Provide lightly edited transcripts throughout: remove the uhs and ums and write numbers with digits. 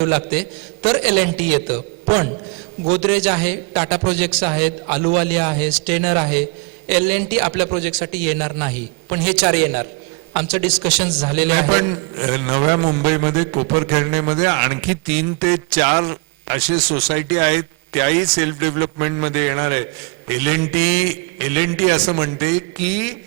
लागते तर LNT येतं. पण गोदरेज आहे, टाटा प्रोजेक्ट्स आहेत, आलूवालिया आहे, स्टेनर आहे, LNT आपल्या प्रोजेक्टसाठी येणार नाही, पण हे 4 येणार. आमचं डिस्कशन झालेले आहे. पण नव्या मुंबईमध्ये कोपरखैरणेमध्ये आणखी 3 ते 4 असे सोसायटी आहेत, त्याही सेल्फ डेव्हलपमेंट मध्ये येणार आहे. LNT असं म्हणते की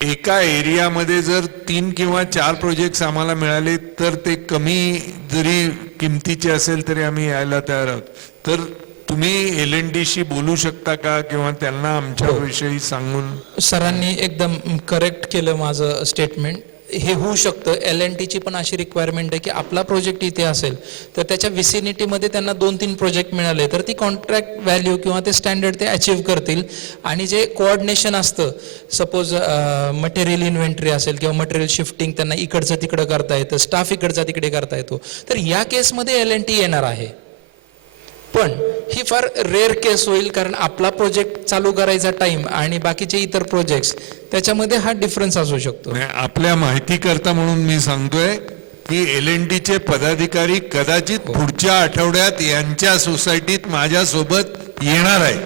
एका एरियामध्ये जर 3 किंवा 4 प्रोजेक्ट्स आम्हाला मिळाले तर ते कमी जरी किमतीचे असेल तरी आम्ही यायला तयार आहोत. तर तुम्ही LNTशी बोलू शकता का किंवा त्यांना आमच्याविषयी सांगून? सरांनी एकदम करेक्ट केलं माझं स्टेटमेंट. हे होऊ शकतं. LNTची पण अशी रिक्वायरमेंट आहे की आपला प्रोजेक्ट इथे असेल तर त्याच्या विसिनिटीमध्ये त्यांना 2-3 प्रोजेक्ट मिळाले तर ती कॉन्ट्रॅक्ट व्हॅल्यू किंवा ते स्टँडर्ड ते अचीव करतील. आणि जे कोऑर्डिनेशन असतं, सपोज मटेरियल इन्व्हेंटरी असेल किंवा मटेरियल शिफ्टिंग त्यांना इकडचं तिकडं करता येतं, स्टाफ इकडचा तिकडे करता येतो, तर या केसमध्ये LNT येणार आहे. पण ही फार रेअर केस होईल, कारण आपला प्रोजेक्ट चालू करायचा टाइम आणि बाकीचे इतर प्रोजेक्ट्स त्याच्यामध्ये हा डिफरन्स असू शकतो. आपल्या माहिती करता म्हणून मी सांगतोय की LNTचे पदाधिकारी कदाचित पुढच्या आठवड्यात यांच्या सोसायटीत माझ्या सोबत येणार आहे.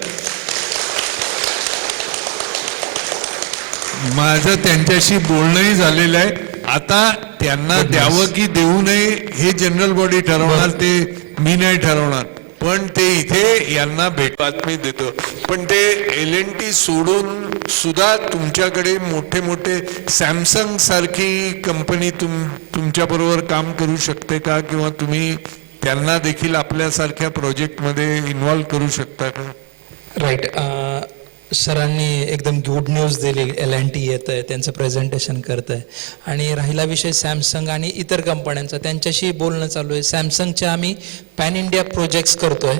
माझं त्यांच्याशी बोलणंही झालेलं आहे. आता त्यांना द्यावं की देऊ नये हे जनरल बॉडी ठरवणार, ते मी नाही ठरवणार. पण ते इथे यांना बातमी देतो. पण ते LNT सोडून सुद्धा तुमच्याकडे मोठे मोठे सॅमसंग सारखी कंपनी तुमच्या बरोबर काम करू शकते का, किंवा तुम्ही त्यांना देखील आपल्यासारख्या प्रोजेक्टमध्ये इन्व्हॉल्व करू शकता का? राईट. सरांनी एकदम गुड न्यूज दिली. LNT येत आहे, त्यांचं प्रेझेंटेशन करत आहे. आणि राहिला विषय सॅमसंग आणि इतर कंपन्यांचा, त्यांच्याशी बोलणं चालू आहे. सॅमसंगचे आम्ही पॅन इंडिया प्रोजेक्ट्स करतोय,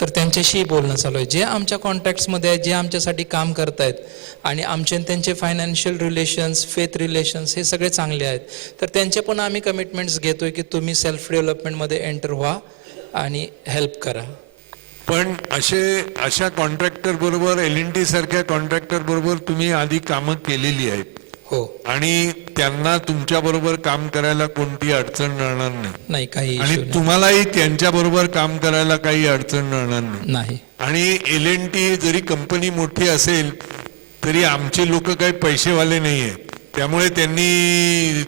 तर त्यांच्याशी बोलणं चालू आहे. जे आमच्या कॉन्टॅक्ट्समध्ये आहेत, जे आमच्यासाठी काम करत आहेत आणि आमचे त्यांचे फायनान्शियल रिलेशन्स, फेथ रिलेशन्स हे सगळे चांगले आहेत, तर त्यांचे पण आम्ही कमिटमेंट्स घेतोय की तुम्ही सेल्फ डेव्हलपमेंटमध्ये एंटर व्हा आणि हेल्प करा. पण अशा कॉन्ट्रॅक्टर बरोबर, LNT सारख्या कॉन्ट्रॅक्टर बरोबर तुम्ही आधी कामं केलेली आहेत. हो. आणि त्यांना तुमच्या बरोबर काम करायला कोणती अडचण राहणार नाही, काही आणि तुम्हालाही त्यांच्या बरोबर काम करायला काही अडचण राहणार नाही. आणि LNT जरी कंपनी मोठी असेल तरी आमचे लोक काही पैसेवाले नाहीये, त्यामुळे त्यांनी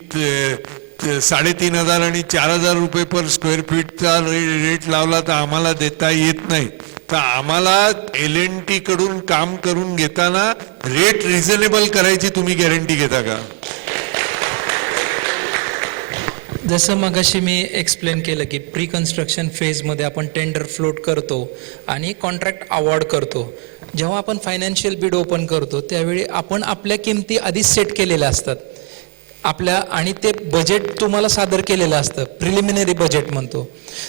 3,500 आणि 4,000 रुपये पर स्क्वेअर फीटचा रेट लावला तर आम्हाला देता येत नाही. तर आम्हाला LNT कडून काम करून घेताना रेट रिझनेबल करायची तुम्ही गॅरंटी घेता का? जसं मगाशी मी एक्सप्लेन केलं की प्री कन्स्ट्रक्शन फेजमध्ये आपण टेंडर फ्लोट करतो आणि कॉन्ट्रॅक्ट अवॉर्ड करतो. जेव्हा आपण फायनान्शियल बिड ओपन करतो त्यावेळी आपण आपल्या किमती आधीच सेट केलेल्या असतात आपल्या, आणि ते बजेट तुम्हाला सादर केलेलं असतं, प्रिलिमिनरी बजेट म्हणतो.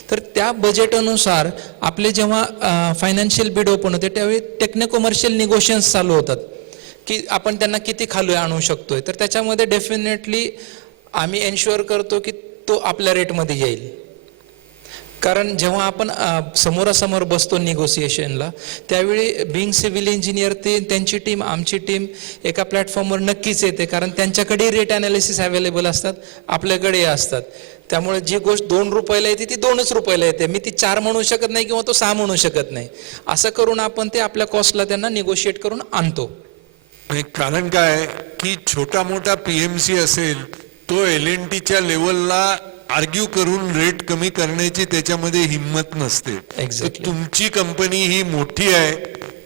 तर त्या बजेटनुसार आपले जेव्हा फायनान्शियल बिड ओपन होते त्यावेळी टेक्नो कमर्शियल निगोशिएशन्स चालू होतात की आपण त्यांना किती खाली आणू शकतोय. तर त्याच्यामध्ये डेफिनेटली आम्ही एन्श्युअर करतो की तो आपल्या रेटमध्ये येईल. कारण जेव्हा आपण समोरासमोर बसतो निगोसिएशनला त्यावेळी बिंग सिव्हिल इंजिनियर ते त्यांची टीम, आमची टीम एका प्लॅटफॉर्मवर नक्कीच येते, कारण त्यांच्याकडे रेट ॲनालिसिस अवेलेबल असतात, आपल्याकडे असतात. त्यामुळे जी गोष्ट 2 रुपयाला येते ती 2च रुपयाला येते. मी ती 4 म्हणू शकत नाही किंवा तो 6 म्हणू शकत नाही. असं करून आपण ते आपल्या कॉस्टला त्यांना निगोशिएट करून आणतो. कारण काय की छोटा मोठा PMC असेल तो LNTच्या लेवलला आर्ग्यू करून रेट कमी करण्याची त्याच्यामध्ये हिंमत नसते. एक्झॅक्टली. तुमची कंपनी ही मोठी आहे,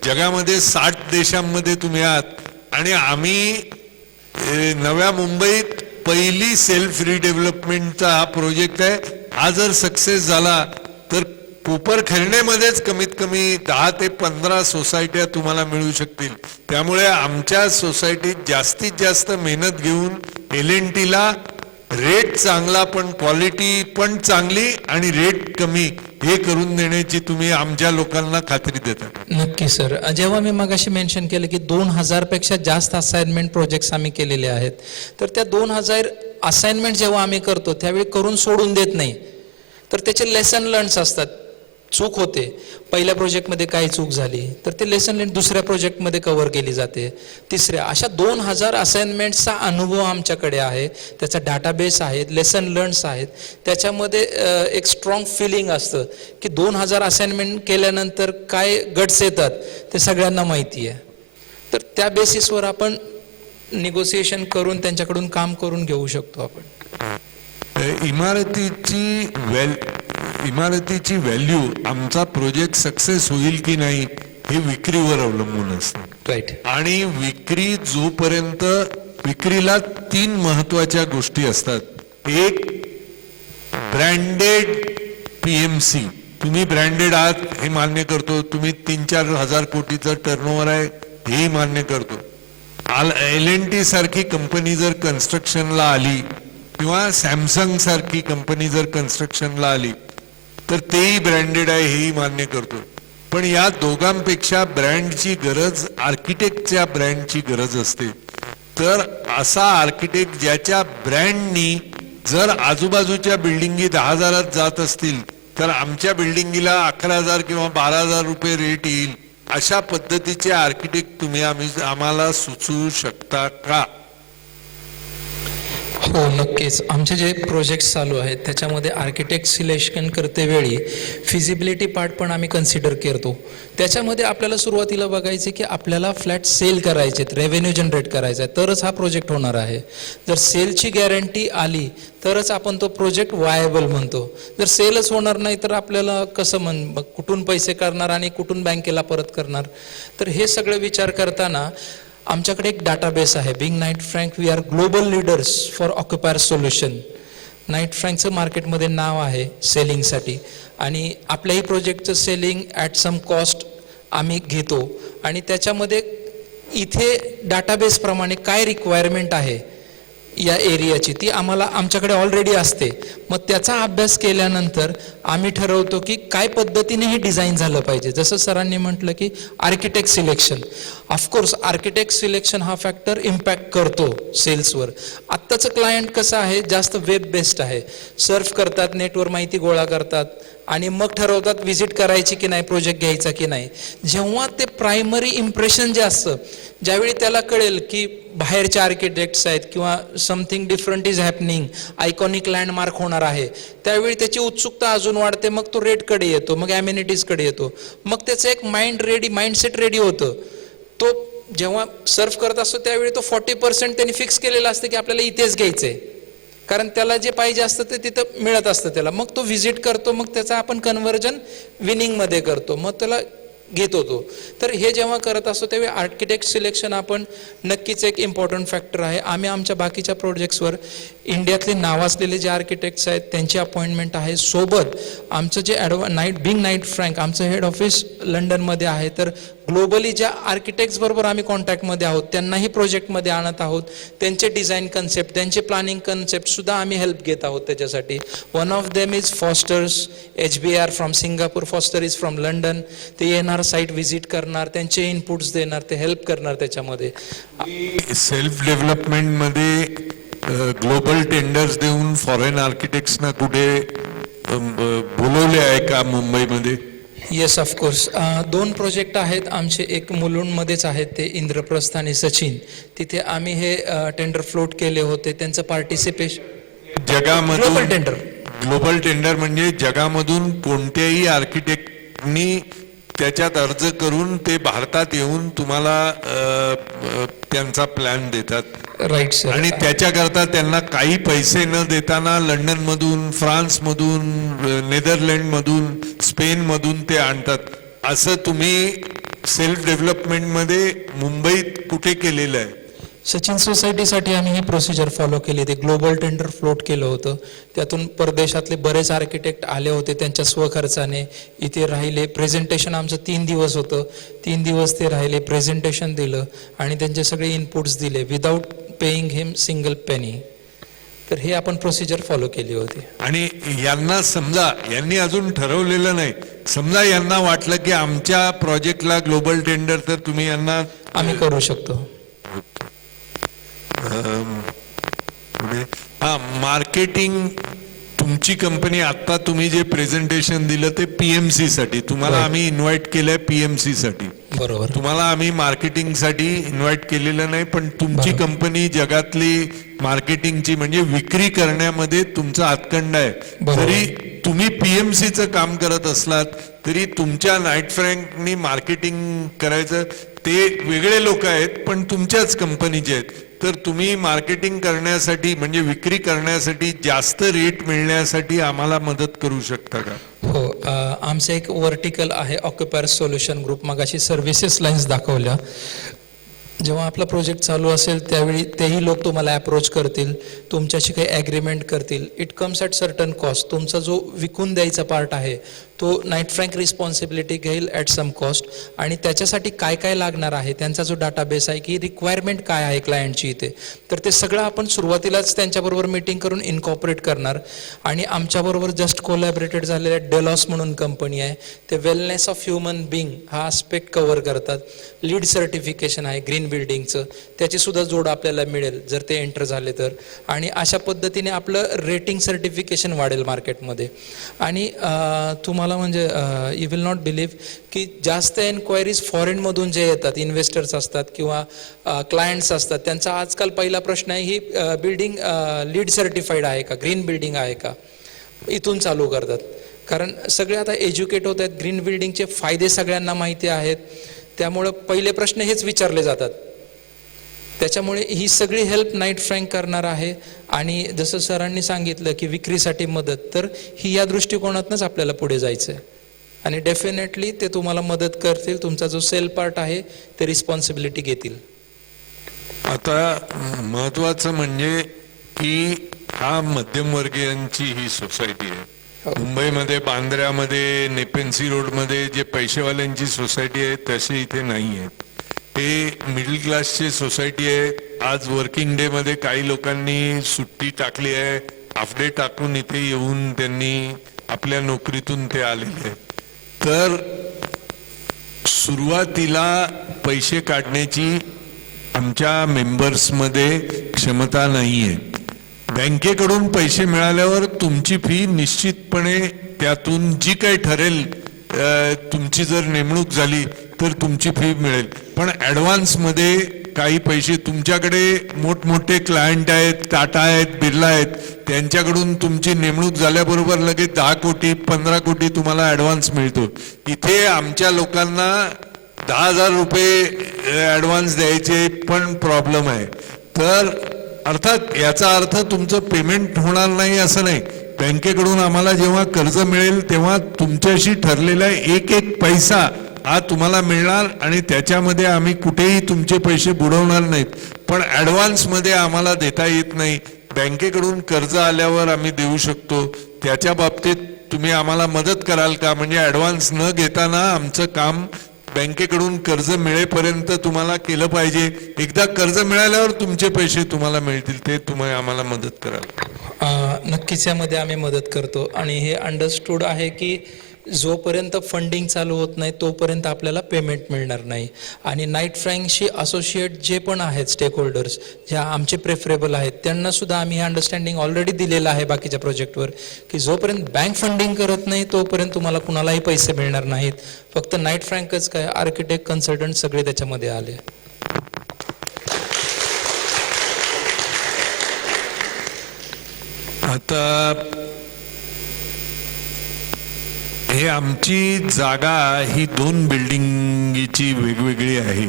जगामध्ये 60 देशांमध्ये तुम्ही आहात आणि आम्ही नव्या मुंबईत पहिली सेल्फ रिडेव्हलपमेंटचा हा प्रोजेक्ट आहे. हा जर सक्सेस झाला तर कोपरखैरणेमध्येच कमीत कमी 10 ते 15 सोसायट्या तुम्हाला मिळू शकतील. त्यामुळे आमच्या सोसायटीत जास्तीत जास्त मेहनत घेऊन LNTला रेट चांगला पण क्वालिटी पण चांगली आणि रेट कमी हे करून देण्याची तुम्ही आमच्या लोकांना खात्री देता. नक्की सर. जेव्हा मी मगाशी मेन्शन केलं की 2,000 पेक्षा जास्त असाइनमेंट प्रोजेक्ट्स आम्ही केलेले आहेत, तर त्या 2,000 असाइनमेंट जेव्हा आम्ही करतो त्यावेळी करून सोडून देत नाही, तर त्याचे लेसन लर्न्स असतात. चूक होते, पहिल्या प्रोजेक्टमध्ये काय चूक झाली तर ते लेसन लर्न दुसऱ्या प्रोजेक्टमध्ये कव्हर केली जाते, तिसऱ्या, अशा 2000 असाइनमेंटचा अनुभव आमच्याकडे आहे, त्याचा डाटाबेस आहे, लेसन लर्न्स आहेत, त्याच्यामध्ये एक स्ट्रॉंग फिलिंग असतं की 2000 असाइनमेंट केल्यानंतर काय गट्स येतात ते सगळ्यांना माहिती आहे. तर त्या बेसिसवर आपण निगोसिएशन करून त्यांच्याकडून काम करून घेऊ शकतो आपण. इमारतीची व्हॅल्यू आमचा प्रोजेक्ट सक्सेस होईल की नाही हे विक्रीवर अवलंबून असतं. राईट. आणि विक्रीला 3 महत्वाच्या गोष्टी असतात. एक, ब्रँडेड PMC. तुम्ही ब्रँडेड आहात हे मान्य करतो, तुम्ही 3-4 हजार कोटीचं टर्नओव्हर आहे हेही मान्य करतो. L&T सारखी कंपनी जर कन्स्ट्रक्शनला आली किंवा सॅमसंग सारखी कंपनी जर कन्स्ट्रक्शनला आली तर तेही ब्रँडेड आहे हेही मान्य करतो. पण या दोघांपेक्षा ब्रँडची गरज, आर्किटेक्टच्या ब्रँडची गरज असते. तर असा आर्किटेक्ट ज्याच्या ब्रँडनी जर आजूबाजूच्या बिल्डिंगी 10,000 जात असतील तर आमच्या बिल्डिंगीला 11,000 किंवा 12,000 रुपये रेट येईल, अशा पद्धतीचे आर्किटेक्ट आम्हाला सुचवू शकता का? हो, नक्कीच. आमचे जे प्रोजेक्ट्स चालू आहेत त्याच्यामध्ये आर्किटेक्ट सिलेक्शन करते वेळी फिजिबिलिटी पार्ट पण आम्ही कन्सिडर करतो. त्याच्यामध्ये आपल्याला सुरुवातीला बघायचे की आपल्याला फ्लॅट सेल करायचे, रेव्हेन्यू जनरेट करायचा आहे, तरच हा प्रोजेक्ट होणार आहे. जर सेलची गॅरंटी आली तरच आपण तो प्रोजेक्ट वायबल म्हणतो. जर सेलच होणार नाही तर आपल्याला कसं कुठून पैसे करणार आणि कुठून बँकेला परत करणार. तर हे सगळं विचार करताना आमच्याकडे एक डाटाबेस आहे, being Knight Frank. We are global leaders for occupier solution. Knight फ्रँकचं मार्केटमध्ये नाव आहे सेलिंगसाठी, आणि आपल्याही प्रोजेक्टचं सेलिंग ॲट सम कॉस्ट आम्ही घेतो. आणि त्याच्यामध्ये इथे डाटाबेसप्रमाणे काय रिक्वायरमेंट आहे या एरियाची ती आमच्याकडे ऑलरेडी असते. मग त्याचा अभ्यास केल्यानंतर आम्ही ठरवतो की काय पद्धतीने हे डिझाईन झालं पाहिजे. जसं सरांनी म्हटलं की architect selection, of course architect selection हा फॅक्टर इम्पॅक्ट करतो सेल्सवर. आत्ताचं क्लायंट कसं आहे, जास्त वेब बेस्ड आहे. सर्फ करतात, नेटवर माहिती गोळा करतात आणि मग ठरवतात व्हिजिट करायची की नाही, प्रोजेक्ट घ्यायचा की नाही. जेव्हा ते प्रायमरी इम्प्रेशन जे असतं, ज्यावेळी त्याला कळेल की बाहेरचे आर्किटेक्ट्स आहेत किंवा something different is happening, iconic landmark होणार आहे, त्यावेळी त्याची उत्सुकता अजून वाढते. मग तो रेटकडे येतो, मग ॲम्युनिटीजकडे येतो, मग त्याचं एक माइंडसेट रेडी होतं. तो जेव्हा सर्फ करत असतो त्यावेळी तो 40% त्यांनी फिक्स केलेला असतं की आपल्याला इथेच घ्यायचंय, कारण त्याला जे पाहिजे असतं ते तिथं मिळत असतं त्याला. मग तो व्हिजिट करतो, मग त्याचा आपण कन्व्हर्जन विनिंगमध्ये करतो, मग त्याला घेतो तो. तर हे जेव्हा करत असतो त्यावेळी आर्किटेक्ट सिलेक्शन आपण नक्कीच एक इम्पॉर्टंट फॅक्टर आहे. आम्ही आमच्या बाकीच्या प्रोजेक्ट्सवर इंडियातले नावाजलेले जे आर्किटेक्ट्स आहेत त्यांची अपॉइंटमेंट आहे. सोबत आमचं जे बिंग नाईट फ्रँक आमचं हेड ऑफिस लंडनमध्ये आहे, तर ग्लोबली ज्या आर्किटेक्ट्स बरोबर आम्ही कॉन्टॅक्टमध्ये आहोत त्यांनाही प्रोजेक्टमध्ये आणत आहोत. त्यांचे डिझाईन कन्सेप्ट, त्यांचे प्लॅनिंग कन्सेप्ट सुद्धा आम्ही हेल्प घेत आहोत त्याच्यासाठी. One of them is fosters, HBR from Singapore, foster is from London. ते येणार, साईट व्हिजिट करणार, त्यांचे इनपुट्स देणार, ते हेल्प करणार त्याच्यामध्ये. सेल्फ डेव्हलपमेंटमध्ये ग्लोबल टेंडर्स देऊन फॉरेन आर्किटेक्ट्सना कुठे बोलवले आहे का मुंबईमध्ये? Yes, of course. 2 प्रोजेक्ट आहेत आमचे. एक मुलुंडमध्येच आहेत, ते इंद्रप्रस्थ आणि सचिन. तिथे आम्ही हे टेंडर फ्लोट केले होते. त्यांचं पार्टिसिपेशन जगामधून टेंडर. ग्लोबल टेंडर म्हणजे जगामधून कोणत्याही आर्किटेक्टनी त्याच्यात अर्ज करून ते भारतात येऊन तुम्हाला त्यांचा प्लॅन देतात. Right sir. आणि त्याच्याकरता त्यांना काही पैसे न देताना लंडनमधून, फ्रान्समधून, नेदरलँडमधून, स्पेनमधून ते आणतात. असं तुम्ही सेल्फ डेव्हलपमेंटमध्ये मुंबईत कुठे केलेलं आहे? सचिन सोसायटीसाठी आम्ही ही प्रोसिजर फॉलो केली. ते ग्लोबल टेंडर फ्लोट केलं होतं. त्यातून परदेशातले बरेच आर्किटेक्ट आले होते, त्यांच्या स्वखर्चाने इथे राहिले. प्रेझेंटेशन आमचं 3 दिवस होतं. 3 दिवस ते राहिले, प्रेझेंटेशन दिलं आणि त्यांचे सगळे इनपुट्स दिले विदाऊट पेईंग हिम सिंगल पेनी. तर हे आपण प्रोसिजर फॉलो केली होती. आणि यांना समजा, यांनी अजून ठरवलेलं नाही, समजा यांना वाटलं की आमच्या प्रोजेक्टला ग्लोबल टेंडर, तर तुम्ही यांना आम्ही करू शकतो. मार्केटिंग तुमची कंपनी आता तुम्ही जे प्रेझेंटेशन दिलं ते पीएमसी साठी तुम्हाला Right. आम्ही इन्व्हाइट केलंय पीएमसी साठी. बरोबर. तुम्हाला आम्ही मार्केटिंगसाठी इन्व्हाइट केलेलं नाही, पण तुमची बरोबर. कंपनी जगातली मार्केटिंगची म्हणजे विक्री करण्यामध्ये तुमचा हातखंडा आहे. बरोबर. जरी तुम्ही पीएमसीचं काम करत असलात तरी तुमच्या नाईट फ्रँकनी मार्केटिंग करायचं ते वेगळे लोक आहेत, पण तुमच्याच कंपनीचे आहेत. तर तुम्ही मार्केटिंग करण्यासाठी म्हणजे विक्री करण्यासाठी जास्त रेट मिळण्यासाठी आम्हाला मदत करू शकता का? हो, आमचं एक वर्टिकल आहे ऑक्युपायर सोल्युशन ग्रुप. मगाशी सर्व्हिसेस लाईन्स दाखवल्या. जेव्हा आपला प्रोजेक्ट चालू असेल त्यावेळी तेही लोक तुम्हाला अप्रोच करतील, तुमच्याशी काही ॲग्रीमेंट करतील. It comes at certain cost. तुमचा जो विकून द्यायचा पार्ट आहे तो नाईट फ्रँक रिस्पॉन्सिबिलिटी घेईल ॲट सम कॉस्ट. आणि त्याच्यासाठी काय काय लागणार आहे, त्यांचा जो डाटाबेस आहे की रिक्वायरमेंट काय आहे क्लायंटची इथे, तर ते सगळं आपण सुरुवातीलाच त्यांच्याबरोबर मीटिंग करून इनकॉर्पोरेट करणार. आणि आमच्याबरोबर जस्ट कोलॅबरेटेड झालेल्या डेलॉस म्हणून कंपनी आहे, ते वेलनेस ऑफ ह्युमन बिंग हा आस्पेक्ट कव्हर करतात. लीड सर्टिफिकेशन आहे ग्रीन बिल्डिंगचं, त्याची सुद्धा जोड आपल्याला मिळेल जर ते एंटर झाले तर. आणि अशा पद्धतीने आपलं रेटिंग सर्टिफिकेशन वाढेल मार्केटमध्ये. आणि तुम्हाला म्हणजे यू विल नॉट बिलीव्ह की जास्त एन्क्वायरीज फॉरेनमधून जे येतात, इन्व्हेस्टर्स असतात किंवा क्लायंट्स असतात, त्यांचा आजकाल पहिला प्रश्न आहे ही बिल्डिंग लीड सर्टिफाईड आहे का, ग्रीन बिल्डिंग आहे का, इथून चालू करतात. कारण सगळे आता एज्युकेट होत आहेत, ग्रीन बिल्डिंगचे फायदे सगळ्यांना माहिती आहेत, त्यामुळं पहिले प्रश्न हेच विचारले जातात. त्याच्यामुळे ही सगळी हेल्प नाईट फ्रँक करणार आहे. आणि जसं सरांनी सांगितलं की विक्रीसाठी मदत, तर ही या दृष्टिकोनातूनच आपल्याला पुढे जायचं आहे. आणि डेफिनेटली ते तुम्हाला मदत करतील. तुमचा जो सेल पार्ट आहे ते रिस्पॉन्सिबिलिटी घेतील. आता महत्वाचं म्हणजे की हा मध्यमवर्गीयांची ही सोसायटी आहे. मुंबईमध्ये बांद्र्यामध्ये नेपेन्सी रोडमध्ये जे पैसेवाल्यांची सोसायटी आहे तशी इथे नाही आहे. हे मिडल क्लासची सोसायटी आहे. आज वर्किंग डे मध्ये काही लोकांनी सुट्टी टाकली आहे, हाफ डे टाकून इथे येऊन त्यांनी आपल्या नोकरीतून ते आलेले आहेत. तर सुरुवातीला पैसे काढण्याची आमच्या मेंबर्समध्ये क्षमता नाहीये. बँकेकडून पैसे मिळाल्यावर तुमची फी निश्चितपणे त्यातून जी काही ठरेल, तुमची जर नेमणूक झाली तर तुमची फी मिळेल. पण ऍडव्हान्स मध्ये काही पैसे तुमच्याकडे मोठमोठे क्लायंट आहेत, टाटा आहेत, बिर्ला आहेत, त्यांच्याकडून तुमची नेमणूक झाल्याबरोबर लगेच 10 कोटी 15 कोटी तुम्हाला ऍडव्हान्स मिळतो. इथे आमच्या लोकांना 10,000 रुपये ऍडव्हान्स द्यायचे पण प्रॉब्लेम आहे. तर अर्थात याचा अर्थ तुमचं पेमेंट होणार नाही असं नाही. बँकेकडून आम्हाला जेव्हा कर्ज मिळेल तेव्हा तुमच्याशी ठरलेला एक एक पैसा हा तुम्हाला मिळणार आणि त्याच्यामध्ये आम्ही कुठेही तुमचे पैसे बुडवणार नाहीत. पण ऍडव्हान्स मध्ये आम्हाला देता येत नाही. बँकेकडून कर्ज आल्यावर आम्ही देऊ शकतो. त्याच्या बाबतीत तुम्ही आम्हाला मदत कराल का? म्हणजे ऍडव्हान्स न घेताना आमचं काम बँकेकडून कर्ज मिळेपर्यंत तुम्हाला केलं पाहिजे. एकदा कर्ज मिळाल्यावर तुमचे पैसे तुम्हाला मिळतील, ते तुम्ही आम्हाला मदत कराल. नक्कीच यामध्ये आम्ही मदत करतो. आणि हे अंडरस्टूड आहे की जोपर्यंत फंडिंग चालू होत नाही तोपर्यंत आपल्याला पेमेंट मिळणार नाही. आणि नाईट फ्रँकशी असोसिएट जे पण आहेत स्टेक होल्डर्स, जे आमचे प्रेफरेबल आहेत, त्यांना सुद्धा आम्ही हे अंडरस्टँडिंग ऑलरेडी दिलेलं आहे बाकीच्या प्रोजेक्टवर की जोपर्यंत बँक फंडिंग करत नाही तोपर्यंत तुम्हाला कुणालाही पैसे मिळणार नाहीत. फक्त नाईट फ्रँकच काय, आर्किटेक्ट, कन्सल्टंट सगळे त्याच्यामध्ये आले. आता हे आमची जागा ही 2 बिल्डिंगची वेगवेगळी आहे.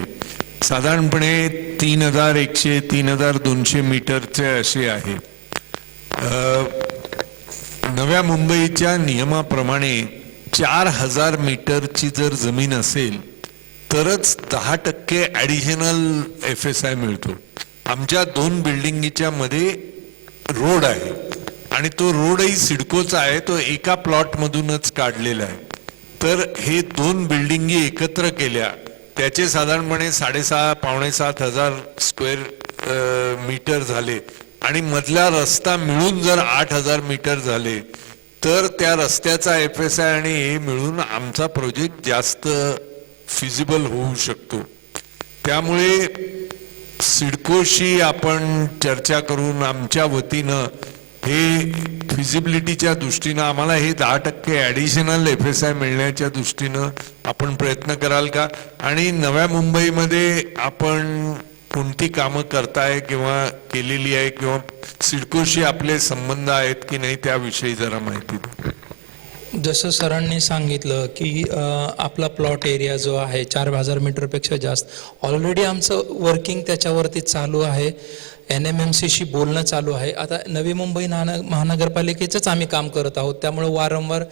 साधारणपणे 3100 3200 मीटरचे असे आहे. नव्या मुंबईच्या नियमाप्रमाणे 4000 मीटरची जर जमीन असेल तरच 10% ऍडिशनल FSI मिळतो. आमच्या 2 बिल्डिंगच्या मध्ये रोड आहे आणि तो रोडही सिडकोचा आहे. तो एका प्लॉट मधूनच काढलेला आहे. तर हे 2 बिल्डिंगी एकत्र केल्या त्याचे साधारणपणे 6,500 पावणे 7,000 स्क्वेअर मीटर झाले. आणि मधला रस्ता मिळून जर 8,000 मीटर झाले तर त्या रस्त्याचा FSI आणि हे मिळून आमचा प्रोजेक्ट जास्त फिजिबल होऊ शकतो. त्यामुळे सिडकोशी आपण चर्चा करून आमच्या वतीनं हे फिजिबिलिटीच्या दृष्टीनं आम्हाला हे 10% ॲडिशनल FSI मिळण्याच्या दृष्टीनं आपण प्रयत्न कराल का? आणि नव्या मुंबईमध्ये आपण कोणती कामं करताय किंवा केलेली आहे किंवा सिडकोशी आपले संबंध आहेत की नाही त्याविषयी जरा माहिती द्या. जसं सरांनी सांगितलं की आपला प्लॉट एरिया जो आहे 4,000 मीटरपेक्षा जास्त, ऑलरेडी आमचं वर्किंग त्याच्यावरती चालू आहे. NMMCशी बोलणं चालू आहे. आता नवी मुंबई महानगरपालिकेचंच आम्ही काम करत आहोत, त्यामुळे वारंवार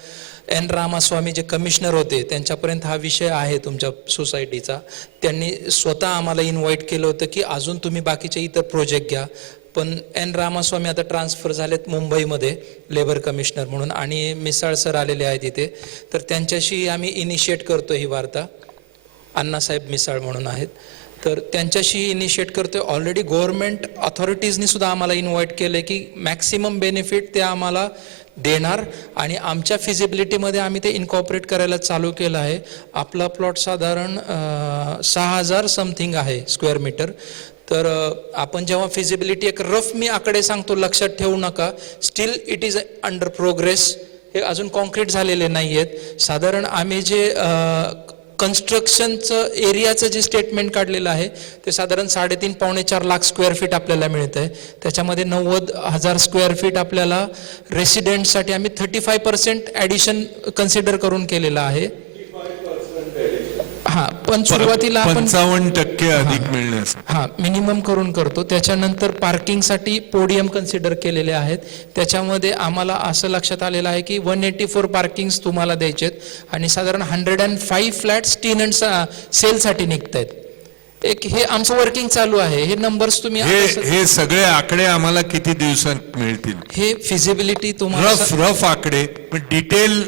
N. रामास्वामी जे कमिशनर होते त्यांच्यापर्यंत हा विषय आहे तुमच्या सोसायटीचा. त्यांनी स्वतः आम्हाला इन्व्हाइट केलं होतं की अजून तुम्ही बाकीचे इतर प्रोजेक्ट घ्या, पण N. रामास्वामी आता ट्रान्सफर झालेत मुंबईमध्ये लेबर कमिशनर म्हणून, आणि मिसाळ सर आलेले आहेत इथे, तर त्यांच्याशी आम्ही इनिशिएट करतो ही वार्ता. अण्णासाहेब मिसाळ म्हणून आहेत, तर त्यांच्याशी इनिशिएट करतोय. ऑलरेडी गव्हर्नमेंट अथॉरिटीजनी सुद्धा आम्हाला इन्व्हाइट केलं की मॅक्सिमम बेनिफिट ते आम्हाला देणार, आणि आमच्या फिजिबिलिटीमध्ये आम्ही ते इनकॉर्पोरेट करायला चालू केलं आहे. आपला प्लॉट साधारण 6,000 समथिंग आहे स्क्वेअर मीटर. तर आपण जेव्हा फिजिबिलिटी एक रफ मी आकडे सांगतो, लक्षात ठेवू नका, still it is under progress. हे अजून कॉन्क्रीट झालेले नाही आहेत. साधारण आम्ही जे कन्स्ट्रक्शनचं एरियाचं जे स्टेटमेंट काढलेलं आहे ते साधारण 3.5-4 लाख स्क्वेअर फीट आपल्याला मिळतं आहे. त्याच्यामध्ये 90,000 स्क्वेअर फीट आपल्याला रेसिडेंटसाठी आम्ही 35% ॲडिशन कन्सिडर करून केलेलं आहे. हां, पण सुरुवातीला आपण 55% अधिक मिळण्यास मिनिमम करून करतो. त्याच्यानंतर पार्किंगसाठी पोडियम कन्सिडर केलेले आहेत. त्याच्यामध्ये आम्हाला असं लक्षात आलेलं आहे की 184 पार्किंग्स तुम्हाला द्यायचे आहेत, आणि साधारण 105 फ्लॅट्स टेनंट सेलसाठी निघत आहेत. एक हे आमचं वर्किंग चालू आहे. हे नंबर्स तुम्ही हे सगळे आकडे आम्हाला किती दिवसात मिळतील? हे फिजिबिलिटी तुम्हाला रफ आकडे, पण डिटेल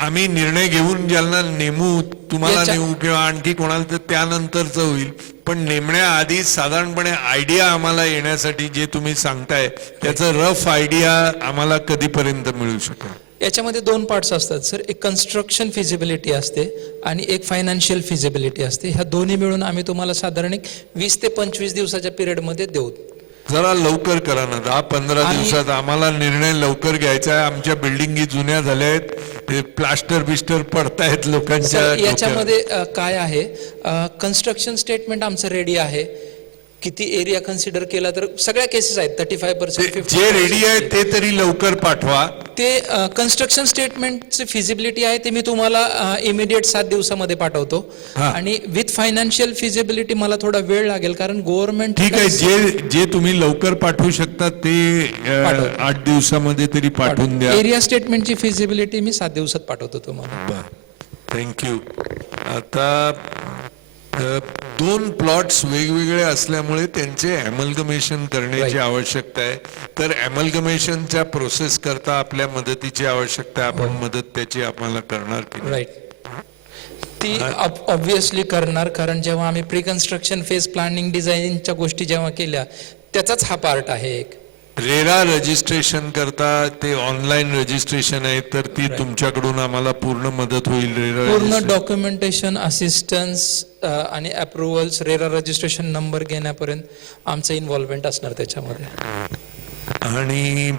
आम्ही निर्णय घेऊन ज्यांना नेमू, तुम्हाला नेमू किंवा आणखी कोणाला, तर त्यानंतरच होईल. पण नेमण्याआधी साधारणपणे आयडिया आम्हाला येण्यासाठी जे तुम्ही सांगताय त्याचं रफ आयडिया आम्हाला कधीपर्यंत मिळू शकेल? याच्यामध्ये 2 पार्ट्स असतात सर. एक कन्स्ट्रक्शन फिजिबिलिटी असते आणि एक फायनान्शियल फिजिबिलिटी असते. ह्या दोन्ही मिळून आम्ही तुम्हाला साधारण एक 20 ते 25 दिवसाच्या पिरियडमध्ये देऊ. जरा लवकर करा ना, 10-15 दिवसात आम्हाला निर्णय लवकर घ्यायचा आहे. आमच्या बिल्डिंगी जुन्या झाल्या आहेत, प्लास्टर बिस्टर पडतायत लोकांच्या. याच्यामध्ये काय आहे, कन्स्ट्रक्शन स्टेटमेंट आमचं रेडी आहे. किती एरिया कन्सिडर केला तर सगळ्या केसेस आहेत, 35%. जे रेडी आहे ते तरी लवकर पाठवा. ते कन्स्ट्रक्शन स्टेटमेंटची फिजिबिलिटी आहे ते मी तुम्हाला इमिडिएट 7 दिवसामध्ये पाठवतो. आणि विथ फायनान्शियल फिजिबिलिटी मला थोडा वेळ लागेल, कारण गव्हर्नमेंट. ठीक आहे, जे तुम्ही लवकर पाठवू शकता ते 8 दिवसामध्ये तरी पाठवून द्या. एरिया स्टेटमेंटची फिजिबिलिटी मी 7 दिवसात पाठवतो तुम्हाला. थँक्यू. आता 2 प्लॉट्स वेगवेगळे असल्यामुळे त्यांचे ॲमल्गमेशन करण्याची आवश्यकता आहे. तर ॲमल्गमेशनच्या प्रोसेस करता आपल्या मदतीची आवश्यकता आहे. आपण मदत त्याची आम्हाला करणार की? राईट, ती ऑब्व्हियसली करणार, कारण जेव्हा आम्ही प्री कन्स्ट्रक्शन फेज प्लॅनिंग डिझाईनच्या गोष्टी जेव्हा केल्या त्याचाच हा पार्ट आहे. एक रेरा रजिस्ट्रेशन करता ते ऑनलाईन रजिस्ट्रेशन आहे, तर ती तुमच्याकडून आम्हाला पूर्ण मदत होईल. पूर्ण डॉक्युमेंटेशन, असिस्टन्स आणि अप्रुव्हल्स, रेरा रजिस्ट्रेशन नंबर घेण्यापर्यंत आमचं इन्व्हॉल्वमेंट असणार त्याच्यामध्ये. आणि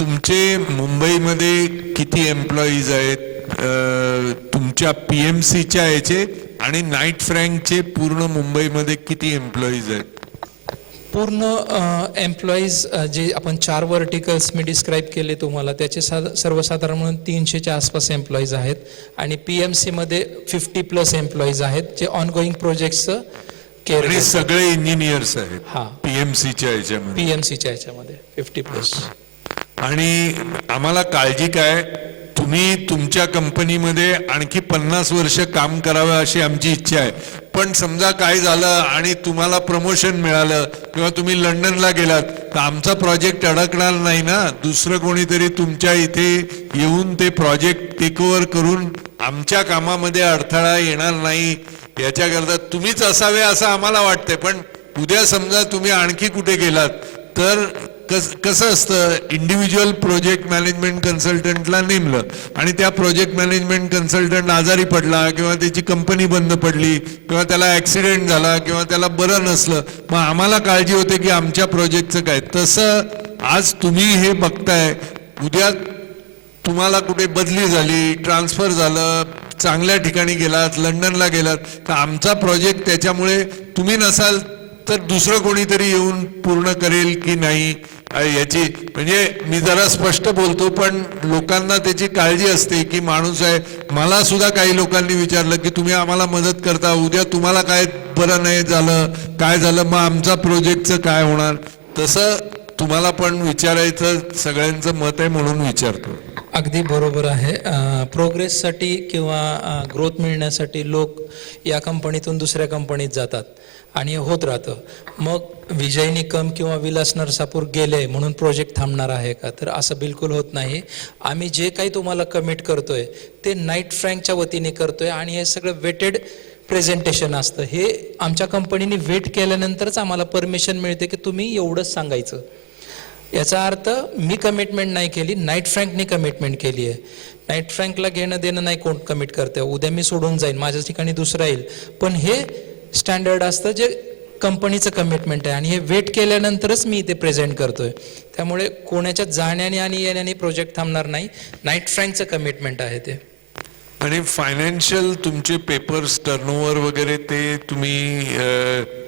तुमचे मुंबईमध्ये किती एम्प्लॉईज आहेत? तुमच्या PMCच्या याचे आणि नाईट फ्रँकचे पूर्ण मुंबईमध्ये किती एम्प्लॉईज आहेत? पूर्ण एम्प्लॉईज जे आपण 4 वर्टिकल्स मी डिस्क्राईब केले तुम्हाला, त्याचे सर्वसाधारण म्हणून 300च्या आसपास एम्प्लॉईज आहेत. आणि PMC मध्ये 50+ एम्प्लॉईज आहेत जे ऑनगोईंग प्रोजेक्टचं केअर. आणि सगळे इंजिनियर्स आहेत PMCच्या याच्यामध्ये 50+. आणि आम्हाला काळजी काय, तुम्ही तुमच्या कंपनीमध्ये आणखी 50 वर्ष काम करावं अशी आमची इच्छा आहे. पण समजा काय झालं आणि तुम्हाला प्रमोशन मिळालं किंवा तुम्ही लंडनला गेलात तर आमचा प्रोजेक्ट अडकणार नाही ना. दुसरं कोणीतरी तुमच्या इथे येऊन ते प्रोजेक्ट टेक ओव्हर करून आमच्या कामामध्ये अडथळा येणार नाही याच्याकरता तुम्हीच असावे असं आम्हाला वाटतंय. पण उद्या समजा तुम्ही आणखी कुठे गेलात तर कसं असतं, इंडिव्हिज्युअल प्रोजेक्ट मॅनेजमेंट कन्सल्टंटला नेमलं आणि त्या प्रोजेक्ट मॅनेजमेंट कन्सल्टंट आजारी पडला किंवा त्याची कंपनी बंद पडली किंवा त्याला ऍक्सिडेंट झाला किंवा त्याला बरं नसलं, मग आम्हाला काळजी होते की आमच्या प्रोजेक्टचं काय. तसं आज तुम्ही हे बघताय, उद्या तुम्हाला कुठे बदली झाली, ट्रान्सफर झालं, चांगल्या ठिकाणी गेलात, लंडनला गेलात, तर आमचा प्रोजेक्ट त्याच्यामुळे तुम्ही नसाल तर दुसरं कोणीतरी येऊन पूर्ण करेल की नाही याची, म्हणजे मी जरा स्पष्ट बोलतो, पण लोकांना त्याची काळजी असते की माणूस आहे. मला सुद्धा काही लोकांनी विचारलं की तुम्ही आम्हाला मदत करता, उद्या तुम्हाला काय बरं नाही झालं, काय झालं, मग आमचा प्रोजेक्टचं काय होणार. तसं तुम्हाला पण विचारायचं सगळ्यांचं मत आहे म्हणून विचारतो. अगदी बरोबर आहे. प्रोग्रेससाठी किंवा ग्रोथ मिळण्यासाठी लोक या कंपनीतून दुसऱ्या कंपनीत जातात आणि होत राहतं. मग विजय निकम किंवा विलास नरसापूर गेले म्हणून प्रोजेक्ट थांबणार आहे का? तर असं बिलकुल होत नाही. आम्ही जे काही तुम्हाला कमिट करतोय ते नाईट फ्रँकच्या वतीने करतोय आणि हे सगळं वेटेड प्रेझेंटेशन असतं. हे आमच्या कंपनीने वेट केल्यानंतरच आम्हाला परमिशन मिळते की तुम्ही एवढंच सांगायचं. याचा अर्थ मी कमिटमेंट नाही केली, नाईट फ्रँकने कमिटमेंट केली आहे. नाईट फ्रँकला घेणं देणं नाही कोण कमिट करते. उद्या मी सोडून जाईन, माझ्या ठिकाणी दुसरा येईल, पण हे स्टँडर्ड असतं जे कंपनीचं कमिटमेंट आहे आणि हे वेट केल्यानंतरच मी इथे प्रेझेंट करतोय. त्यामुळे कोणाच्या जाण्याने आणि येण्याने प्रोजेक्ट थांबणार नाही. नाईट फ्रँकचं कमिटमेंट आहे ते. आणि फायनान्शियल तुमचे पेपर्स, टर्नओव्हर वगैरे ते तुम्ही